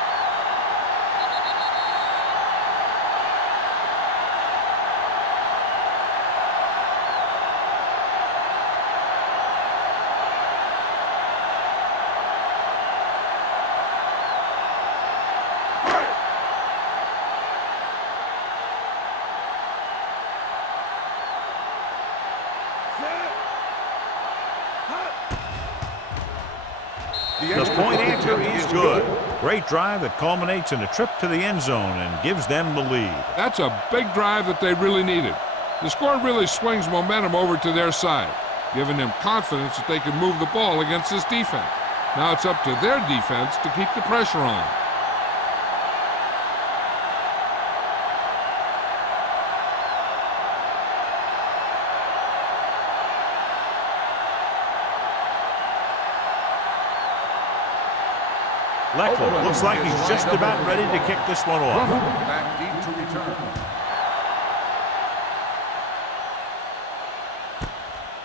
The point answer is good. Great drive that culminates in a trip to the end zone and gives them the lead. That's a big drive that they really needed. The score really swings momentum over to their side, giving them confidence that they can move the ball against this defense. Now it's up to their defense to keep the pressure on. Leckler looks like he's just about ready to kick this one off. Back deep to return.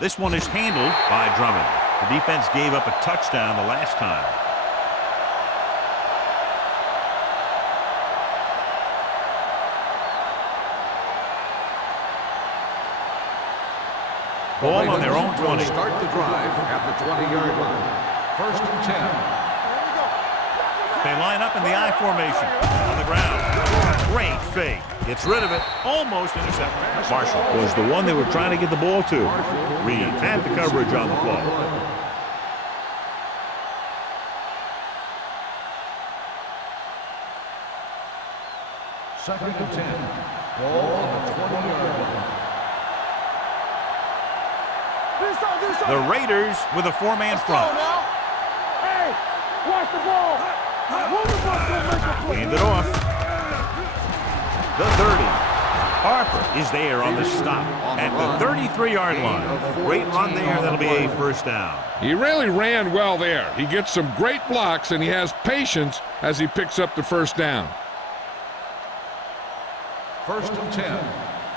This one is handled by Drummond. The defense gave up a touchdown the last time. Ball on their own 20. Start the drive at the 20-yard line. First and 10. They line up in the I formation. On the ground. Great fake. Gets rid of it. Almost intercepted. Marshall was the one they were trying to get the ball to. Reed had the coverage on the play. Second and 10. Ball on the 20-yard line. The Raiders with a four-man front. Hey, watch the ball. Hand it off. The 30. Harper is there on the stop at the 33-yard line. Great run there. That'll be a first down. He really ran well there. He gets some great blocks, and he has patience as he picks up the first down. First and 10.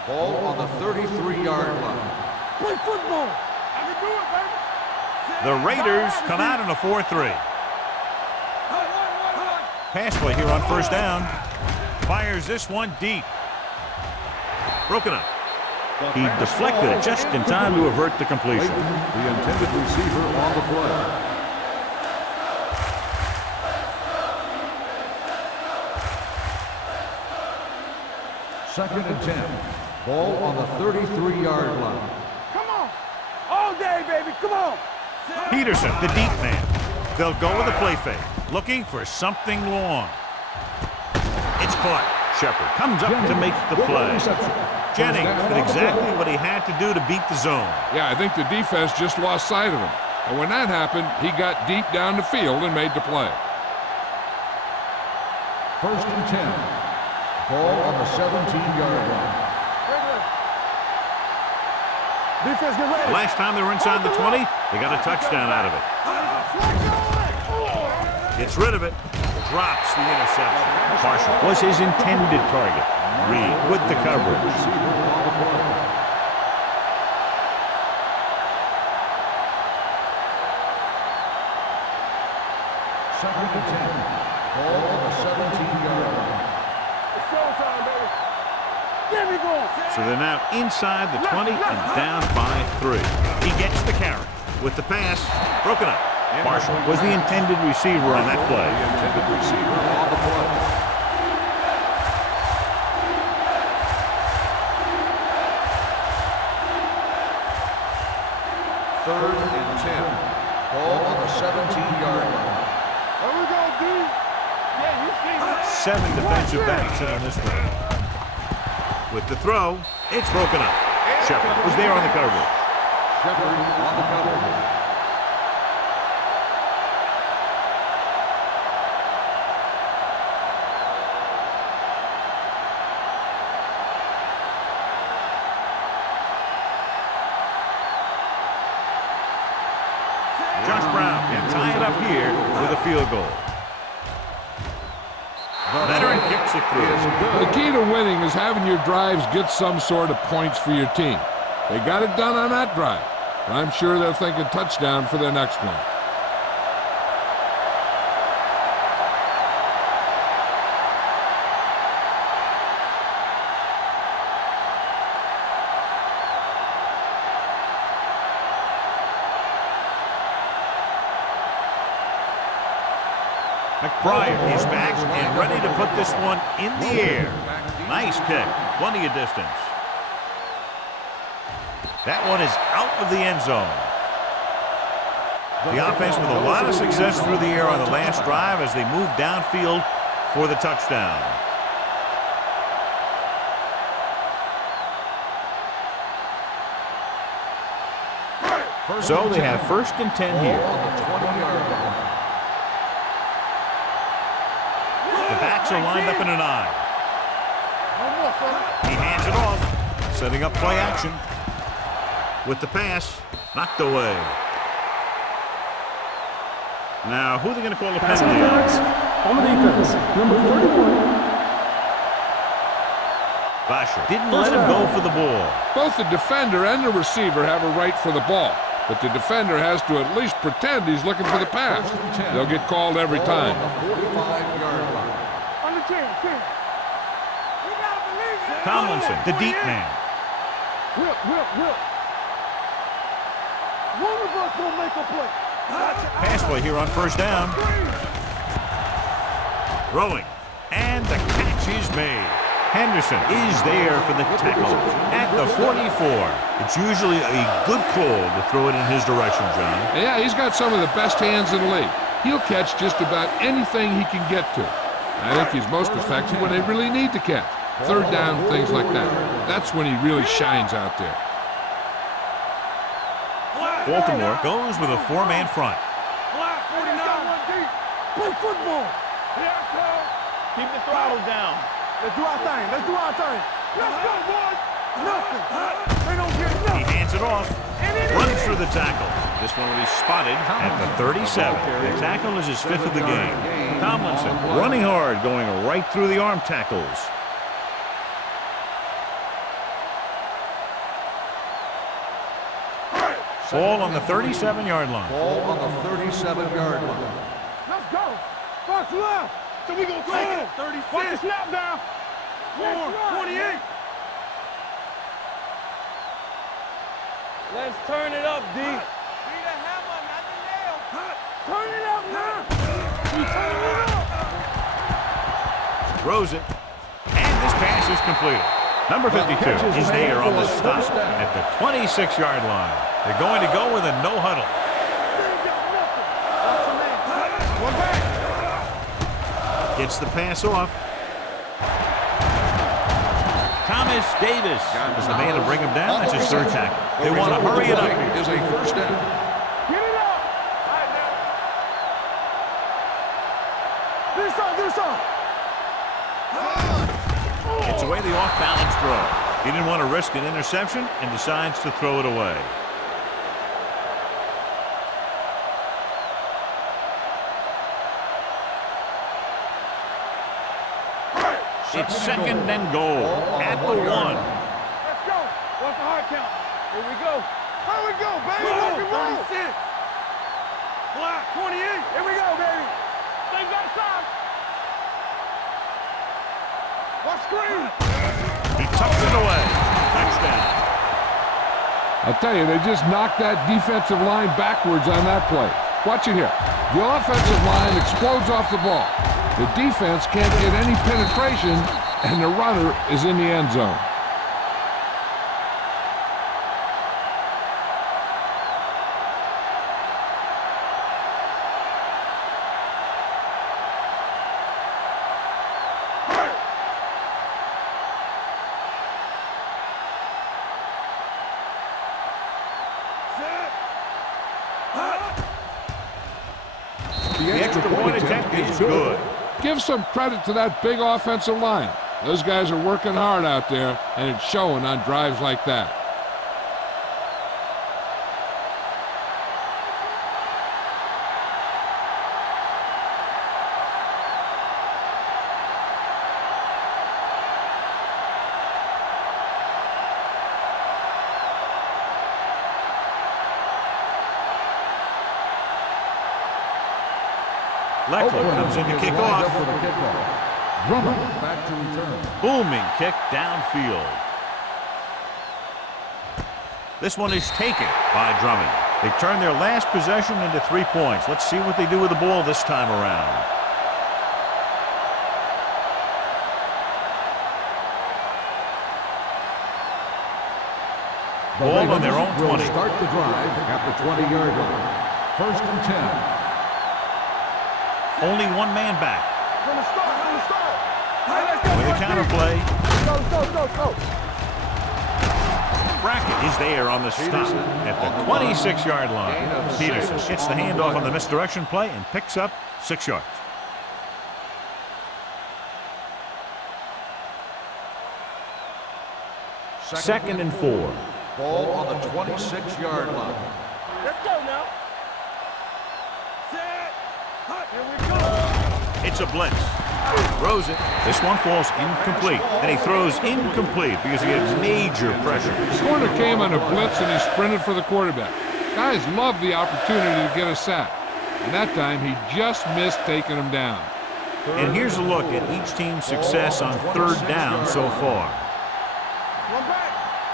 Ball on the 33-yard line. Play football. I can do it, baby. The Raiders come out in a 4-3. Pass play here on first down. Fires this one deep. Broken up. He deflected it just in time to avert the completion. The intended receiver on the play. Second and 10. Ball on the 33-yard line. Come on. All day, baby. Come on. Peterson, the deep man. They'll go with a play fake, looking for something long. It's caught. Shepard comes up to make the play. Jennings did exactly what he had to do to beat the zone. Yeah, I think the defense just lost sight of him. And when that happened, he got deep down the field and made the play. First and 10. Ball on the 17-yard line. Defense, get ready. Last time they were inside the 20, they got a touchdown out of it. Gets rid of it. Drops the interception. Marshall was his intended target. Reed with the coverage. Second and 10. Ball on the 17-yard line. It's showtime, baby. There we go. So they're now inside the 20 and down by 3. He gets the carry with the pass. Broken up. Marshall was the intended receiver on that play. The intended receiver on the play. Third and 10. Ball on the 17-yard line. There we go, D. Yeah, you see me. 7 defensive backs in on this one. With the throw, it's broken up. Shepard was there on the coverage. Shepard on the coverage. Josh Brown can tie it up here with a field goal. Veteran kicks it through. The key to winning is having your drives get some sort of points for your team. They got it done on that drive. And I'm sure they're thinking touchdown for their next one. McBride is back and ready to put this one in the air. Nice kick. Plenty of distance. That one is out of the end zone. The offense with a lot of success through the air on the last drive as they move downfield for the touchdown. So they have first and 10 here. The backs are lined up in an I. He hands it off, setting up play action. With the pass, knocked away. Now, who are they going to call a Pass penalty interference on the defense. Number 31. Basher didn't let him go for the ball. Both the defender and the receiver have a right for the ball, but the defender has to at least pretend he's looking for the pass. They'll get called every time. On the 10. You gotta believe it. Tomlinson, the deep man. Whip. One of us will make a play. Pass play here on first down. Throwing, and the catch is made. Henderson is there for the tackle at the 44. It's usually a good call to throw it in his direction, John. Yeah, he's got some of the best hands in the league. He'll catch just about anything he can get to. I think he's most effective when they really need to catch. Third down, things like that. That's when he really shines out there. Baltimore goes with a 4-man front. Black 49. Play football. Keep the throttle down. Let's do our thing. Let's go, boys. Nothing. They don't get nothing. He hands it off. Runs through the tackle. This one will be spotted at the 37. The tackle is his 5th of the game. Tomlinson running hard, going right through the arm tackles. Ball on the 37-yard line. Ball on the 37-yard line. Let's go. Box left. So we gonna take it. 36. Watch the snap down. 28. Let's turn it up, D. Be the hammer, not the nail. Turn it up now. We turn it up. Throws it. And this pass is completed. Number 52 is there on the stop at the 26-yard line. They're going to go with a no huddle. Gets the pass off. Thomas Davis is the man to bring him down. That's his third tackle. They want to hurry it up. Is a first down. Get it up. All right, now. This on. It's away the off-balance throw. He didn't want to risk an interception and decides to throw it away. It's second and goal at the 1. Let's go. What's the hard count? Here we go. Here we go, baby. Rock and roll. 36. Block 28. Here we go, baby. They've got side. Watch screen. He tucks it away. Touchdown. I'll tell you, they just knocked that defensive line backwards on that play. Watch it here. The offensive line explodes off the ball. The defense can't get any penetration, and the runner is in the end zone. The extra point attempt is good. Give some credit to that big offensive line. Those guys are working hard out there, and it's showing on drives like that. Leckler comes in to kick off. Drummond Back to return. Booming kick downfield. This one is taken by Drummond. They turn their last possession into 3 points. Let's see what they do with the ball this time around. Ball on their own 20. Start the drive at the 20-yard line. First and 10. Only one man back. From the start. With a counter play. Go. Brackett is there on the stop at the 26-yard line. Peterson gets the handoff on the misdirection play and picks up 6 yards. Second and 4. Ball on the 26-yard line. Let's go now. Set. Here we go. It's a blitz. Throws it. This one falls incomplete. And he throws incomplete because he had major pressure. The corner came on a blitz, and he sprinted for the quarterback. Guys love the opportunity to get a sack. And that time, he just missed taking him down. And here's a look at each team's success on third down so far. One back.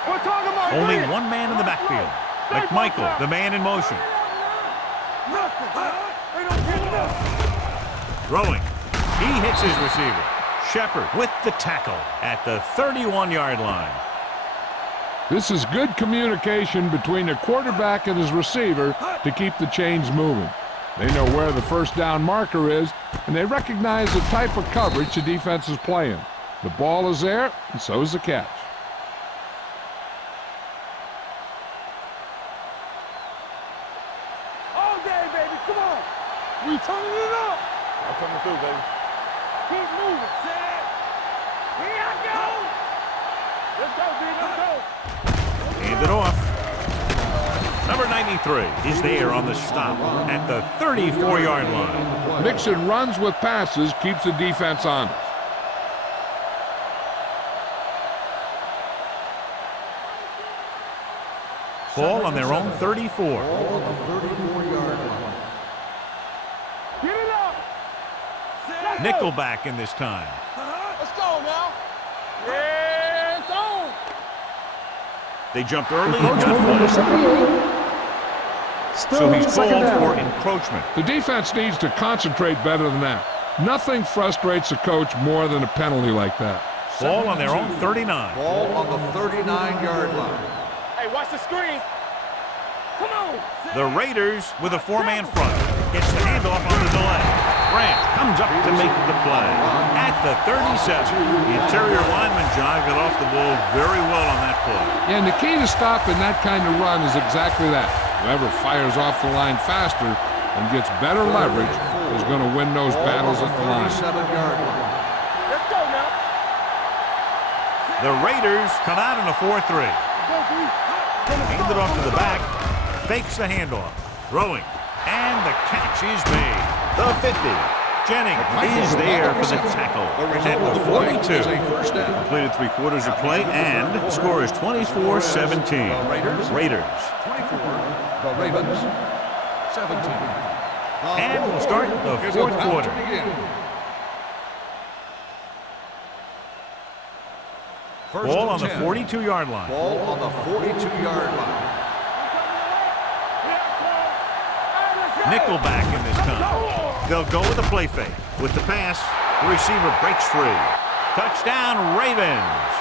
We're talking about Only one man in the backfield. McMichael, the man in motion. Nothing. They don't get nothing. Throwing. He hits his receiver. Shepard with the tackle at the 31-yard line. This is good communication between the quarterback and his receiver to keep the chains moving. They know where the first down marker is, and they recognize the type of coverage the defense is playing. The ball is there, and so is the catch. All day, baby. Come on. We turning it up. I'm coming through, baby. Keep moving, Sam. Here I go. Let's go, B. Let's go. Hand it off. Number 93 is there on the stop at the 34-yard line. Mixon runs with passes, keeps the defense honest. Ball on their own 34. Ball on the 34-yard line. Get it up. Nickelback in this time. Let's go now. Yeah, it's on. They jumped early and Encroachment got number flagged. 78. Still So he's second called down. for encroachment. The defense needs to concentrate better than that. Nothing frustrates a coach more than a penalty like that. Ball on their own 39. Ball on the 39-yard line. Hey, watch the screen. Come on. The Raiders with a four-man front. Gets the handoff on the delay. Grant comes up to make the play. At the 37, the interior lineman John got off the ball very well on that play. And the key to stopping that kind of run is exactly that. Whoever fires off the line faster and gets better leverage is going to win those battles at the line. 37-yard line. Let's go now. The Raiders come out in a 4-3. Hand it off to the back. Fakes the handoff. Throwing. And the catch is made. The 50. Jennings is there for the tackle. At the 42. Is a first down. Completed 3/4 of play, and the score is 24-17. Raiders. 24. The Ravens. 17. And we'll start the fourth quarter. Ball on the 42-yard line. Ball on the 42-yard line. Nickelback in this time. They'll go with a play fake. With the pass, the receiver breaks free. Touchdown, Ravens.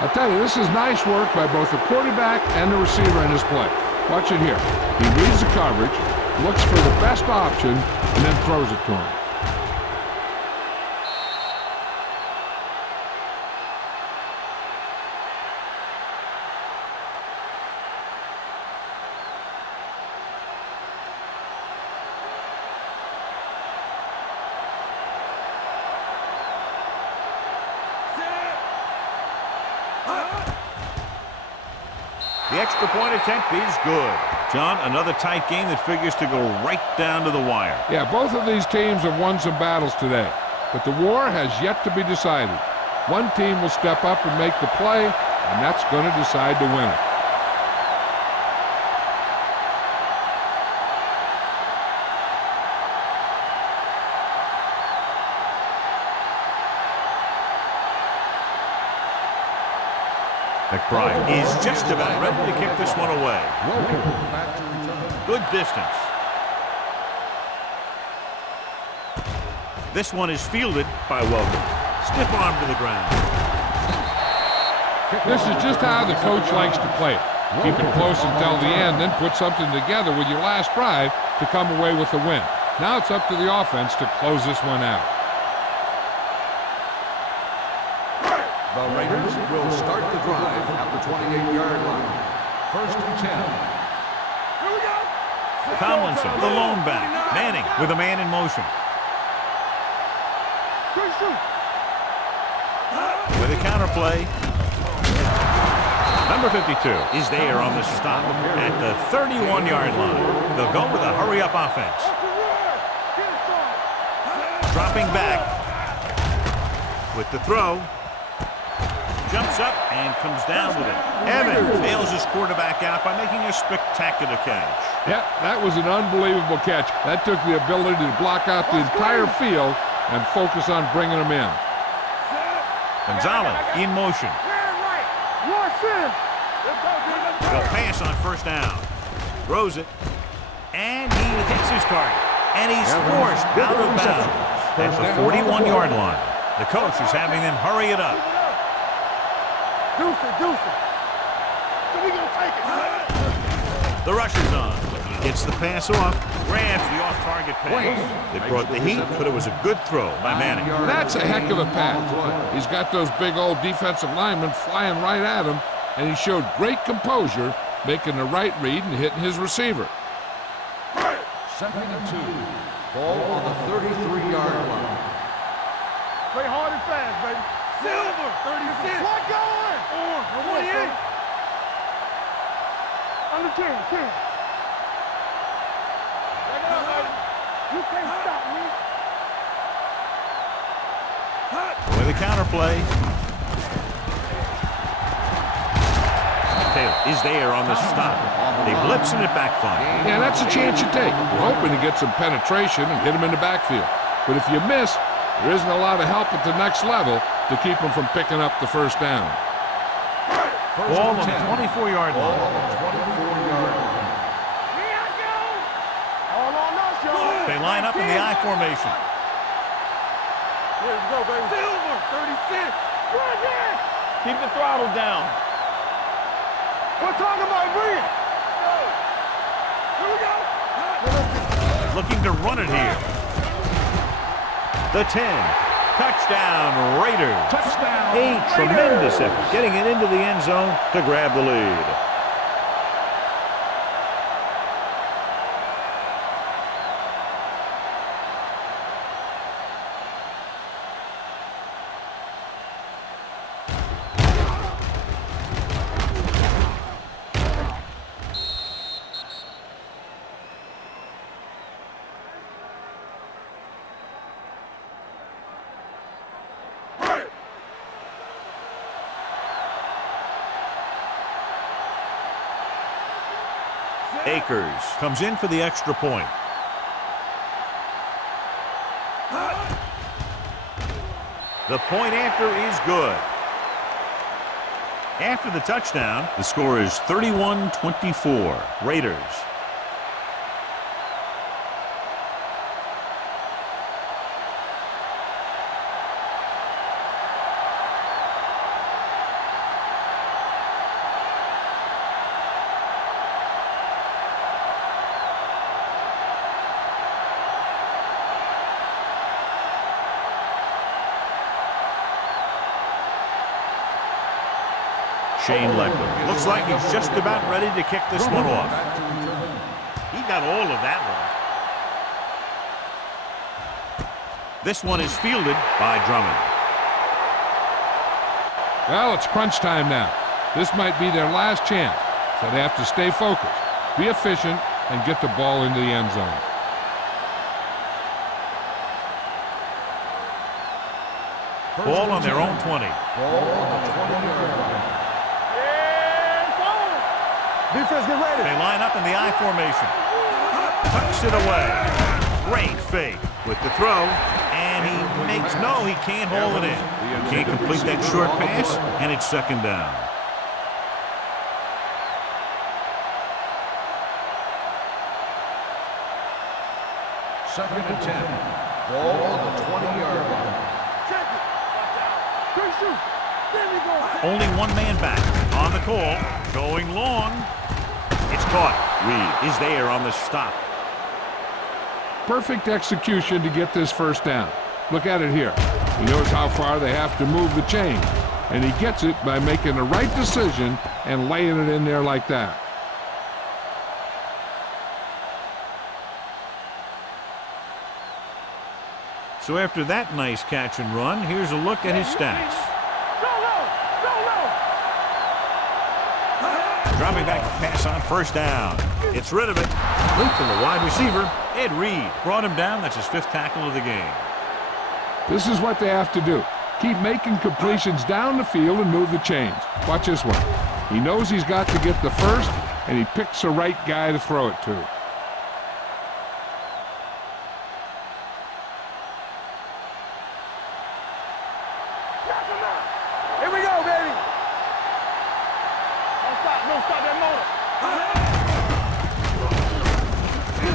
I'll tell you, this is nice work by both the quarterback and the receiver in his play. Watch it here. He reads the coverage, looks for the best option, and then throws it to him. The extra point attempt is good. John, another tight game that figures to go right down to the wire. Yeah, both of these teams have won some battles today, but the war has yet to be decided. One team will step up and make the play, and that's going to decide the winner. McBride is just about ready to kick this one away. Welcome back to return. Good distance. This one is fielded by Welcome. Stiff arm to the ground. This is just how the coach likes to play it. Keep it close until the end, then put something together with your last drive to come away with the win. Now it's up to the offense to close this one out. The Raiders will start the drive at the 28-yard line. First and 10. Here we go. Tomlinson, the lone back. Manning with a man in motion. Good shoot. With a counterplay. Number 52 is there on the stop at the 31-yard line. They'll go with a hurry-up offense. Dropping back with the throw. Jumps up and comes down with it. Evans bails his quarterback out by making a spectacular catch. Yep, that was an unbelievable catch. That took the ability to block out the entire field and focus on bringing them in. Gonzalez in motion. Let's They'll pass on first down. Throws it. And he hits his target. And he's forced out of bounds at the 41-yard line. The coach is having them hurry it up. Deuce it. So we gonna take it. The rush is on. He gets the pass off, grabs the off-target pass. They brought the heat, but it was a good throw by Manning. That's a heck of a pass. He's got those big old defensive linemen flying right at him, and he showed great composure, making the right read and hitting his receiver. Second and 2. Ball on the 33-yard line. Play hard and fast, baby. Silver. 36. What going? 28. Under 10. Back it up, baby. You can't stop me. With a counterplay. Taylor is there on the stop. They blitzing it back fine. Yeah, that's a chance you take. You're hoping to get some penetration and hit him in the backfield. But if you miss, there isn't a lot of help at the next level to keep him from picking up the first down. Ball on the 24-yard line. They line up in the I formation. Let's go, baby. Silver, 36. Right there. Keep the throttle down. We're talking about bring it. Here we go. Looking to run it here. The 10. Touchdown, Raiders. Touchdown. A tremendous effort getting it into the end zone to grab the lead. Akers comes in for the extra point. The point after is good. After the touchdown, the score is 31-24. Raiders. Shane Leckler. Looks like he's just about ready to kick this one off. He got all of that one. This one is fielded by Drummond. Well, it's crunch time now. This might be their last chance, so they have to stay focused, be efficient, and get the ball into the end zone. Ball on their own 20. Ball on the 20-yard line. Defense, get ready. They line up in the I formation. Tucks it away. Great fake with the throw. And he makes, no, he can't hold it in. He can't complete that short pass, and it's second down. Second and 10. Ball on the 20-yard line. Check it. Good shoot. There we go. Only one man back on the call. Going long. It's caught. Reed is there on the stop. Perfect execution to get this first down. Look at it here. He knows how far they have to move the chain, and he gets it by making the right decision and laying it in there like that. So after that nice catch and run, here's a look at his stats. Dropping back to pass on first down. It's rid of it. Loop to the wide receiver. Ed Reed brought him down. That's his 5th tackle of the game. This is what they have to do. Keep making completions down the field and move the chains. Watch this one. He knows he's got to get the first, and he picks the right guy to throw it to. Here we go, baby. Don't stop that motor.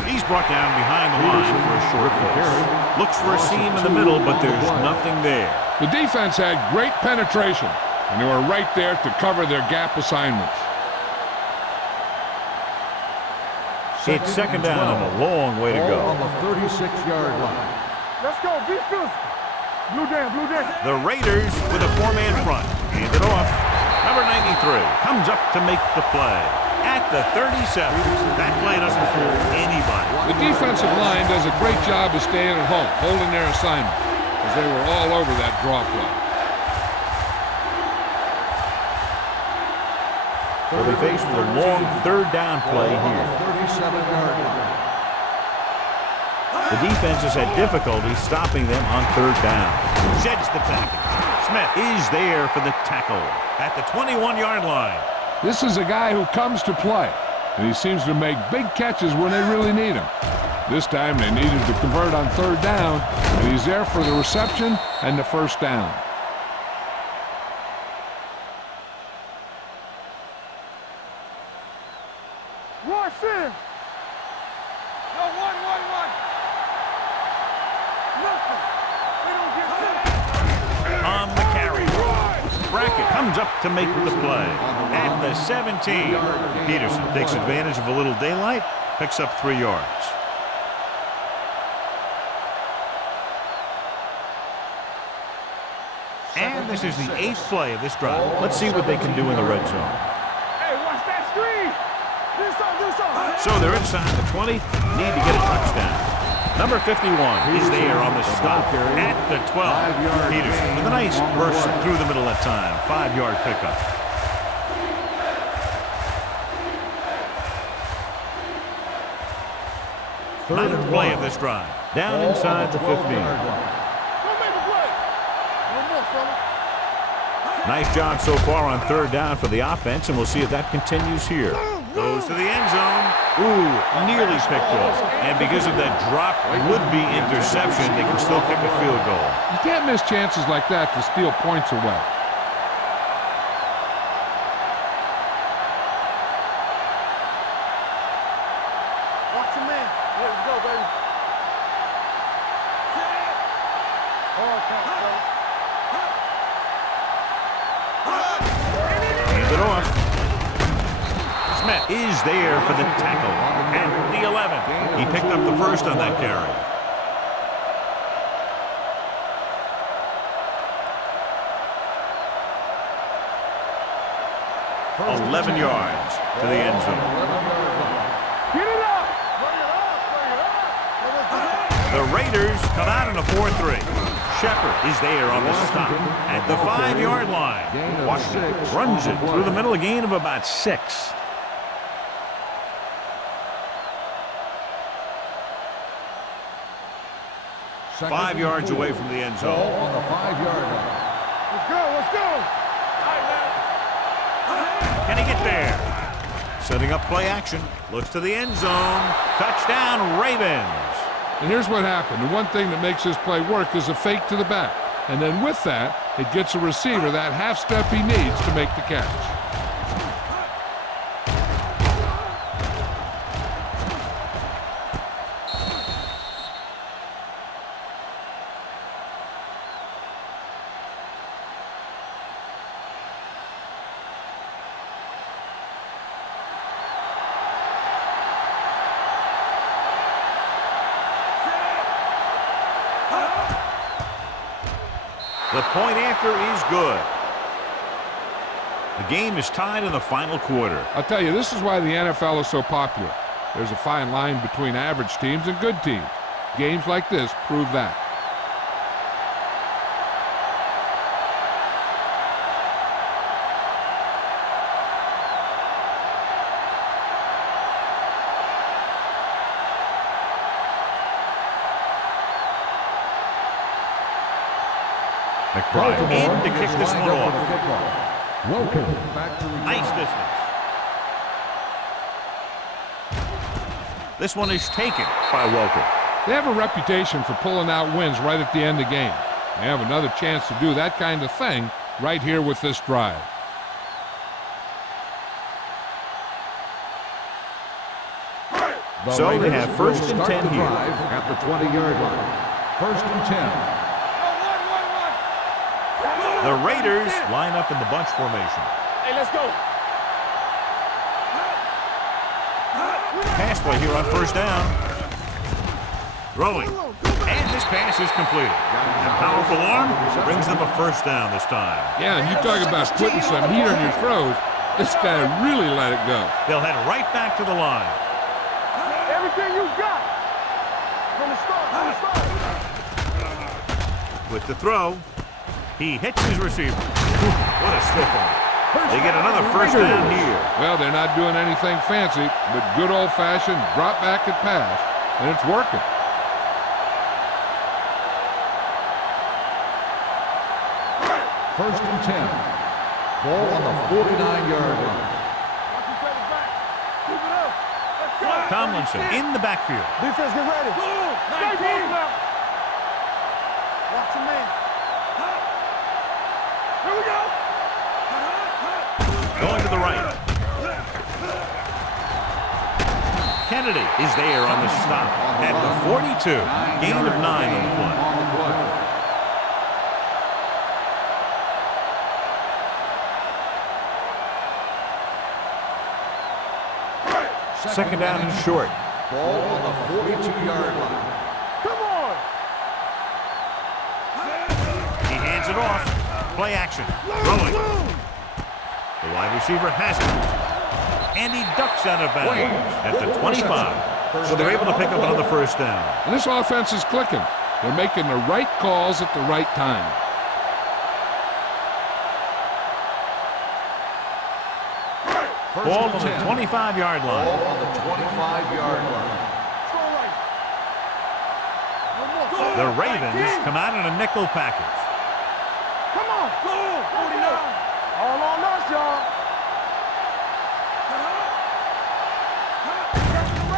He's brought down behind the line for a short pass. Looks for a seam in the middle, but there's nothing there. The defense had great penetration, and they were right there to cover their gap assignments. It's second down and a long way to Ball go. on the 36-yard line. Let's go. Be physical. Blue down, blue down. The Raiders with a 4-man front. Hand it off. Number 93 comes up to make the play. At the 37. That play doesn't fool anybody. The defensive line does a great job of staying at home, holding their assignment, as they were all over that draw play. They'll be faced with a long 3rd down play here. 37-yard line. The defense has had difficulty stopping them on 3rd down. Sheds the tackle. Smith is there for the tackle at the 21-yard line. This is a guy who comes to play, and he seems to make big catches when they really need him. This time they needed to convert on third down, and he's there for the reception and the first down. Watch him. No, one. Nothing. They don't get set. On the carry. Brackett comes up to make the play. At the 17. Peterson takes advantage of a little daylight, picks up 3 yards. And this is the 8th play of this drive. Let's see what they can do in the red zone. Hey, watch that screen. Do something. So they're inside the 20, need to get a touchdown. Number 51 is there on the stop at the 12. Peterson with a nice burst through the middle that time. 5-yard pickup. Ninth play of this drive. Down inside the 15. Nice job so far on third down for the offense, and we'll see if that continues here. Goes to the end zone. Ooh, nearly picked off. And because of that drop would-be interception, they can still kick a field goal. You can't miss chances like that to steal points away. Watch your man. Let's go, baby. Hard count, bro. Hand it off. Smith is there for the tackle at the 11. He picked up the first on that carry. First 11 yards to the end zone. Get it up. The Raiders come out in a 4-3. Shepard is there on the stop at the 5-yard line. Washington runs it through the middle, a gain of about 6. Second 5 yards and 4. away from the end Ball zone. on the 5-yard line. Let's go. Can he get there? Setting up play action. Looks to the end zone. Touchdown, Ravens. And here's what happened. The one thing that makes this play work is a fake to the back. And then with that, it gets a receiver that half step he needs to make the catch. The point after is good. The game is tied in the final quarter. I'll tell you, this is why the NFL is so popular. There's a fine line between average teams and good teams. Games like this prove that. McBride in to kick this one off. Welcome back to Nice distance. This one is taken by Welker. They have a reputation for pulling out wins right at the end of the game. They have another chance to do that kind of thing right here with this drive. So they have first and 10 here. At the 20-yard line. First and 10. The Raiders line up in the bunch formation. Hey, let's go. Pass play here on first down. Throwing. And this pass is completed. A powerful arm brings them a first down this time. Yeah, and you talk about putting some heat on your throws. This guy really let it go. They'll head right back to the line. Everything you got. From the start. With the throw, he hits his receiver. What a stiff arm. They get another first down here. Well, they're not doing anything fancy, but good old-fashioned drop back and pass, and it's working. First and 10. Ball on the 49-yard line. Tomlinson in the backfield. Defense, get ready. 19. Watch your man. Here we go. Going to the right. Kennedy is there on the stop at the 42. Gain of 9 on the play. Second down and short. Ball on the 42-yard line. Come on. He hands it off. Play action. Throwing. The wide receiver has it. And he ducks out of bounds at the 25. So they're able to pick up another first down. And this offense is clicking. They're making the right calls at the right time. Ball on the 25-yard line. Ball on the 25-yard line. The Ravens come out in a nickel package. Come on. 49. All on us, y'all.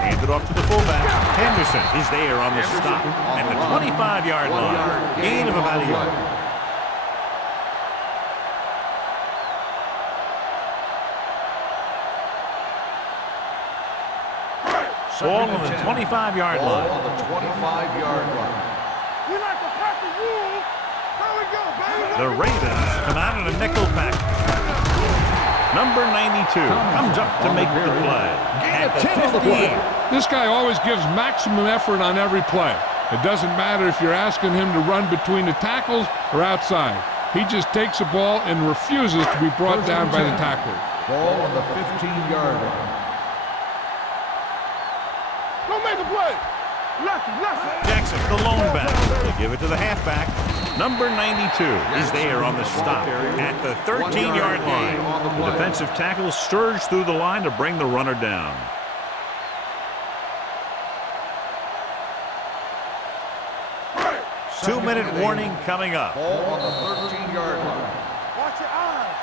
Hand it off to the fullback. Henderson is there on the stop at the 25-yard line. Gain of about a yard. Ball on the 25-yard line. Ball on the 25-yard line. We like to pack the rules. There we go, baby. The Ravens come out in a nickel pack. Number 92 comes up to make the play at the 58. This guy always gives maximum effort on every play. It doesn't matter if you're asking him to run between the tackles or outside. He just takes the ball and refuses to be brought down by the tackler. Ball on the 15-yard line. Don't make a play. Lefty. Jackson, the lone back. They give it to the halfback. Number 92 is there on the stop at the 13-yard line. The defensive tackle surged through the line to bring the runner down. Two-minute warning coming up. Ball on the 13-yard line. Watch your eyes.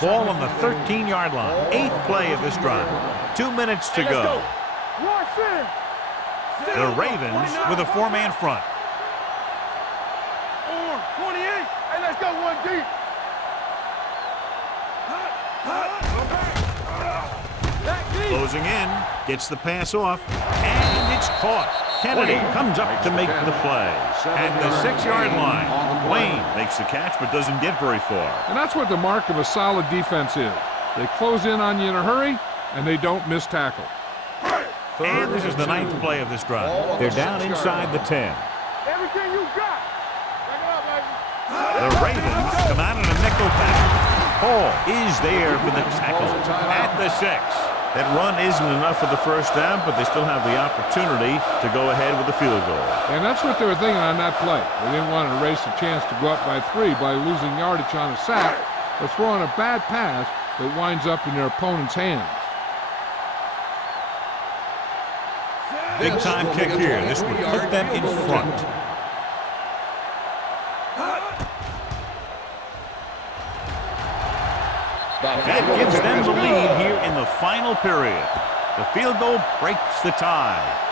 Ball on the 13-yard line. 8th play of this drive. 2 minutes to go. Watch it. The Ravens with a 4-man front. 28. Hey, let's go one deep. Closing in. Gets the pass off. And it's caught. Kennedy comes up to make the play at the 6-yard line. Wayne makes the catch but doesn't get very far. And that's what the mark of a solid defense is. They close in on you in a hurry, and they don't miss tackle. And this is the 9th play of this drive. They're down inside the 10. Everything you got. Back it up, baby. The Ravens come out in a nickel pack. Hall is there for the tackle at the 6. That run isn't enough for the first down, but they still have the opportunity to go ahead with the field goal. And that's what they were thinking on that play. They didn't want to erase the chance to go up by 3 by losing yardage on a sack or throwing a bad pass that winds up in their opponent's hands. Big time kick here. This would put them in front. That gives them the lead here in the final period. The field goal breaks the tie.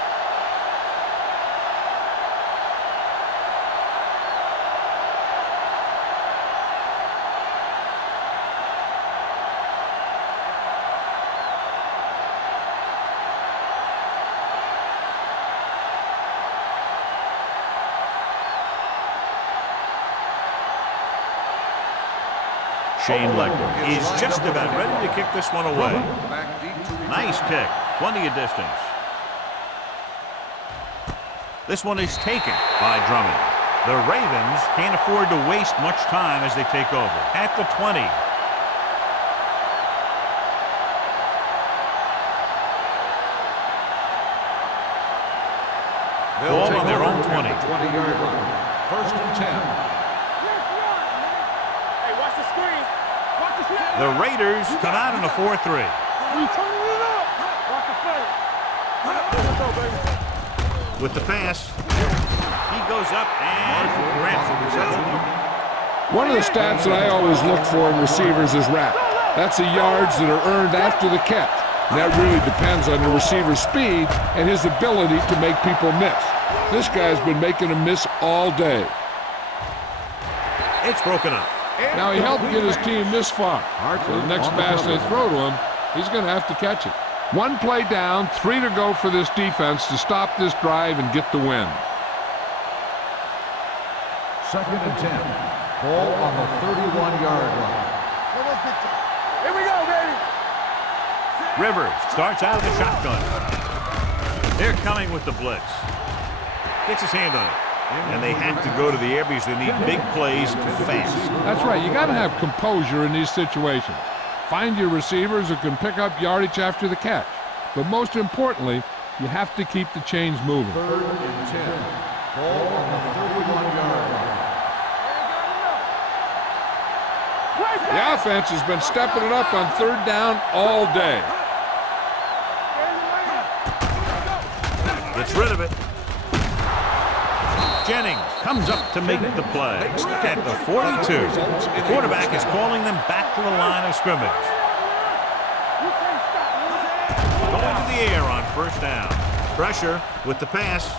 Shane Leckler is just about ready to kick this one away. Nice kick. Plenty of distance. This one is taken by Drummond. The Ravens can't afford to waste much time as they take over. At the 20. Ball on their own 20. 20-yard line. First and 10. The Raiders come out in a 4-3. We turning it up. Watch the play. Let's go, baby. With the pass, he goes up and grabs the reception. One of the stats that I always look for in receivers is RAP. That's the yards that are earned after the catch. And that really depends on the receiver's speed and his ability to make people miss. This guy's been making them miss all day. It's broken up. Now, he helped get his team this far. So the next pass they throw to him, he's going to have to catch it. 1 play down, 3 to go for this defense to stop this drive and get the win. 2nd and 10. Ball on the 31-yard line. Here we go, baby. Rivers starts out of the shotgun. They're coming with the blitz. Gets his hand on it. And they have to go to the air because they need big plays fast. That's right. You got to have composure in these situations. Find your receivers who can pick up yardage after the catch. But most importantly, you have to keep the chains moving. 3rd and 10. Ball on the 31-yard line. The offense has been stepping it up on 3rd down all day. Gets rid of it. Jennings comes up to make the play at the 42. The quarterback is calling them back to the line of scrimmage. Going to the air on 1st down. Pressure with the pass.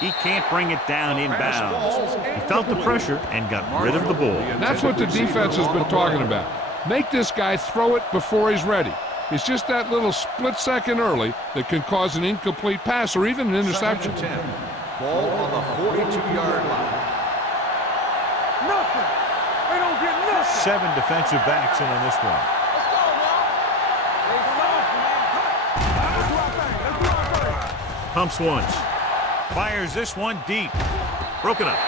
He can't bring it down inbounds. He felt the pressure and got rid of the ball. That's what the defense has been talking about. Make this guy throw it before he's ready. It's just that little split second early that can cause an incomplete pass or even an interception. 2nd and 10. Ball on the 42-yard line. Nothing. They don't get nothing. 7 defensive backs in on this one. Let's go, y'all. Pumps once. Fires this one deep. Broken up.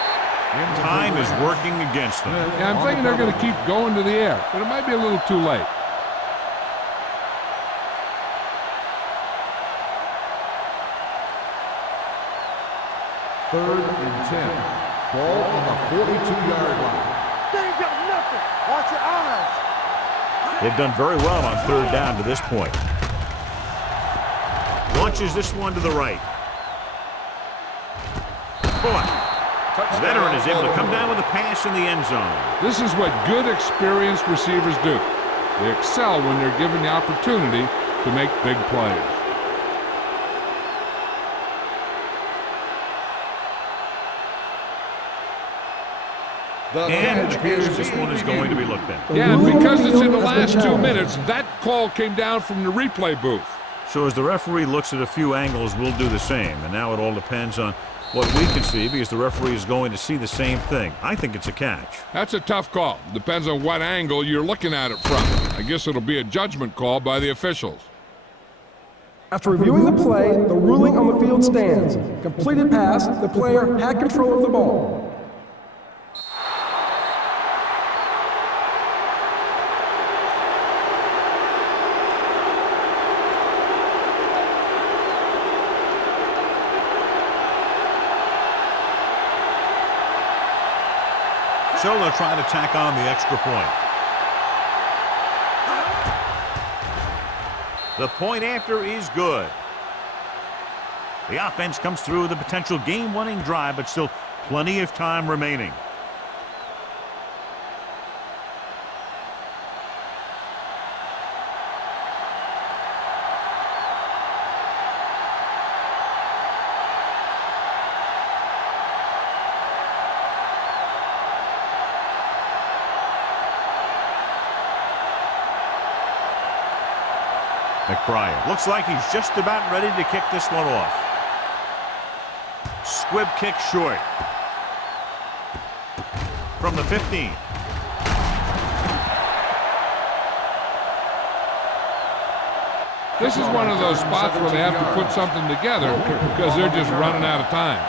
Time is working against them. Yeah, I'm thinking they're going to keep going to the air, but it might be a little too late. Third and 10. Ball on the 42-yard line. They ain't got nothing. Watch your eyes. They've done very well on 3rd down to this point. Launches this one to the right. Boy, veteran is able to come down with a pass in the end zone. This is what good, experienced receivers do. They excel when they're given the opportunity to make big plays. And it appears this one is going to be looked at. Yeah, and because it's in the last 2 minutes, that call came down from the replay booth. So as the referee looks at a few angles, we'll do the same. And now it all depends on what we can see because the referee is going to see the same thing. I think it's a catch. That's a tough call. Depends on what angle you're looking at it from. I guess it'll be a judgment call by the officials. After reviewing the play, the ruling on the field stands. Completed pass, the player had control of the ball. So they'll try to tack on the extra point. The point after is good. The offense comes through with a potential game-winning drive, but still plenty of time remaining. McBride looks like he's just about ready to kick this one off. Squib kick short. From the 15. This is one of those spots where they have to put something together because they're just running out of time.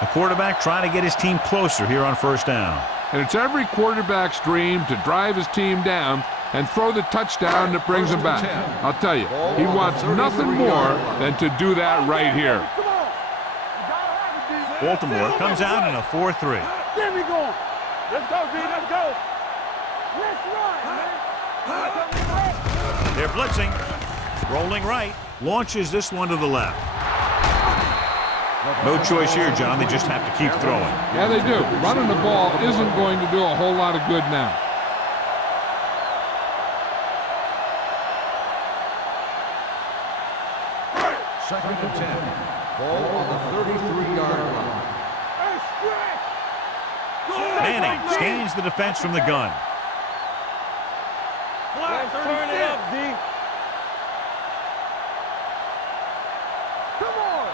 The quarterback trying to get his team closer here on 1st down. And it's every quarterback's dream to drive his team down and throw the touchdown that brings him back. I'll tell you, he wants nothing more than to do that right here. Baltimore comes out in a 4-3. Get me going. Let's go, D. Let's go. Let's run, man. They're blitzing. Rolling right. Launches this one to the left. No choice here, John. They just have to keep throwing. Yeah, they do. Running the ball isn't going to do a whole lot of good now. Second and 10. Ball on the 33-yard line. Manning scans the defense from the gun. Let's turn it up, D. Come on.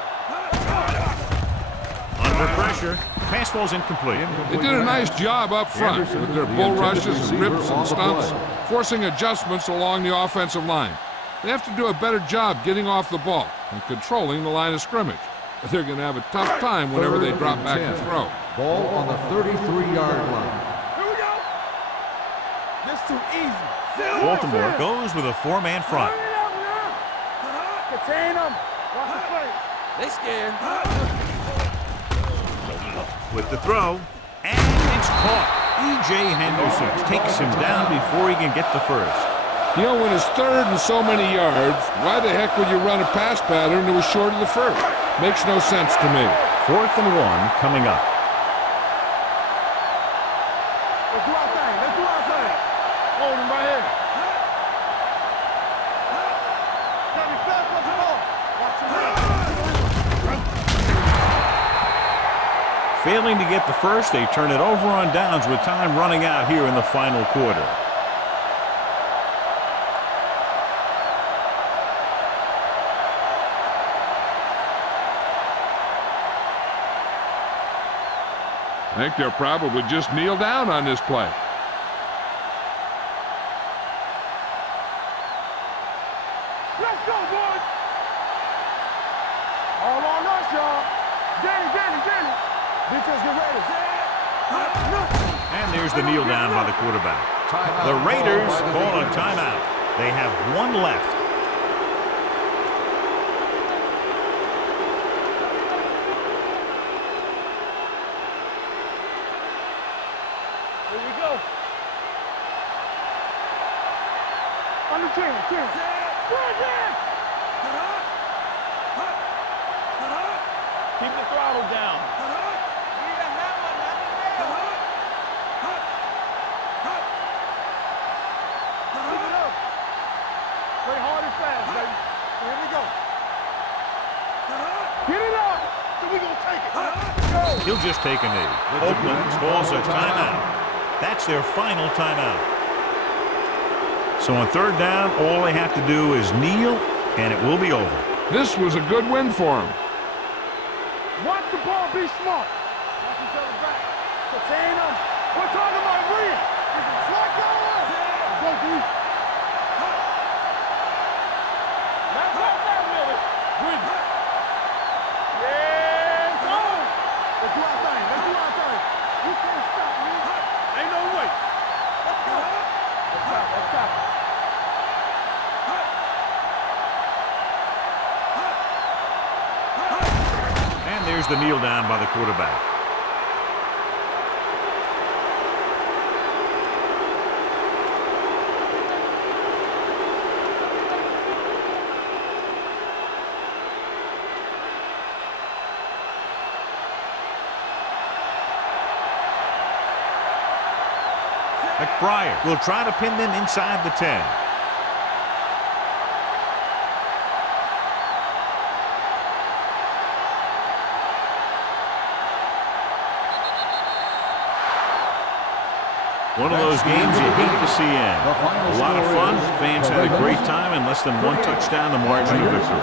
Under pressure. Pass ball's incomplete. They did a nice job up front with their bull rushes and rips and stunts, forcing adjustments along the offensive line. They have to do a better job getting off the ball and controlling the line of scrimmage. But they're going to have a tough time whenever they drop back to throw. Ball on the 33-yard line. Here we go. This too easy. Baltimore goes with a four-man front. Contain them. Watch the play. They scared. With the throw, and it's caught. E.J. Henderson takes him down before he can get the first. You know, when it's third and so many yards, why the heck would you run a pass pattern that was short of the first? Makes no sense to me. 4th and 1 coming up. Let's do our thing. Let's do our thing. Hold him right here. Got me fast on the ball. Watch him out. Failing to get the first, they turn it over on downs with time running out here in the final quarter. I think they'll probably just kneel down on this play. Let's go, boys. All on us, y'all. Danny. Defense get ready. And there's the kneel down by the quarterback. The Raiders call a timeout. They have one left. Here we go. On the 10. Keep the throttle down. Keep it up. Play hard and fast, baby. Here we go. Get it up. So we gonna take it. Go. He'll just take a knee. Oakland calls a timeout. That's their final timeout. So on 3rd down, all they have to do is kneel, and it will be over. This was a good win for them. Watch the ball, be smart. Watch each other back. Contain them. We're talking about Reed. Is it flat going? Go deep. Let's go, Willie. Reed. Yeah, go. Let's do our thing. You can't stop me. Ain't no way. Let's go. Let's top. And there's the kneel down by the quarterback. McBride will try to pin them inside the 10. One of those games you hate to see end. A lot of fun. Fans had a great time, and less than one touchdown, the margin of victory.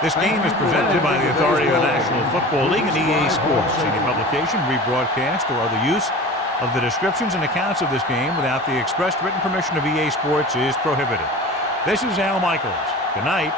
This game is presented by the authority of the National Football League and EA Sports. Any publication, rebroadcast, or other use of the descriptions and accounts of this game without the expressed written permission of EA Sports is prohibited. This is Al Michaels. Good night.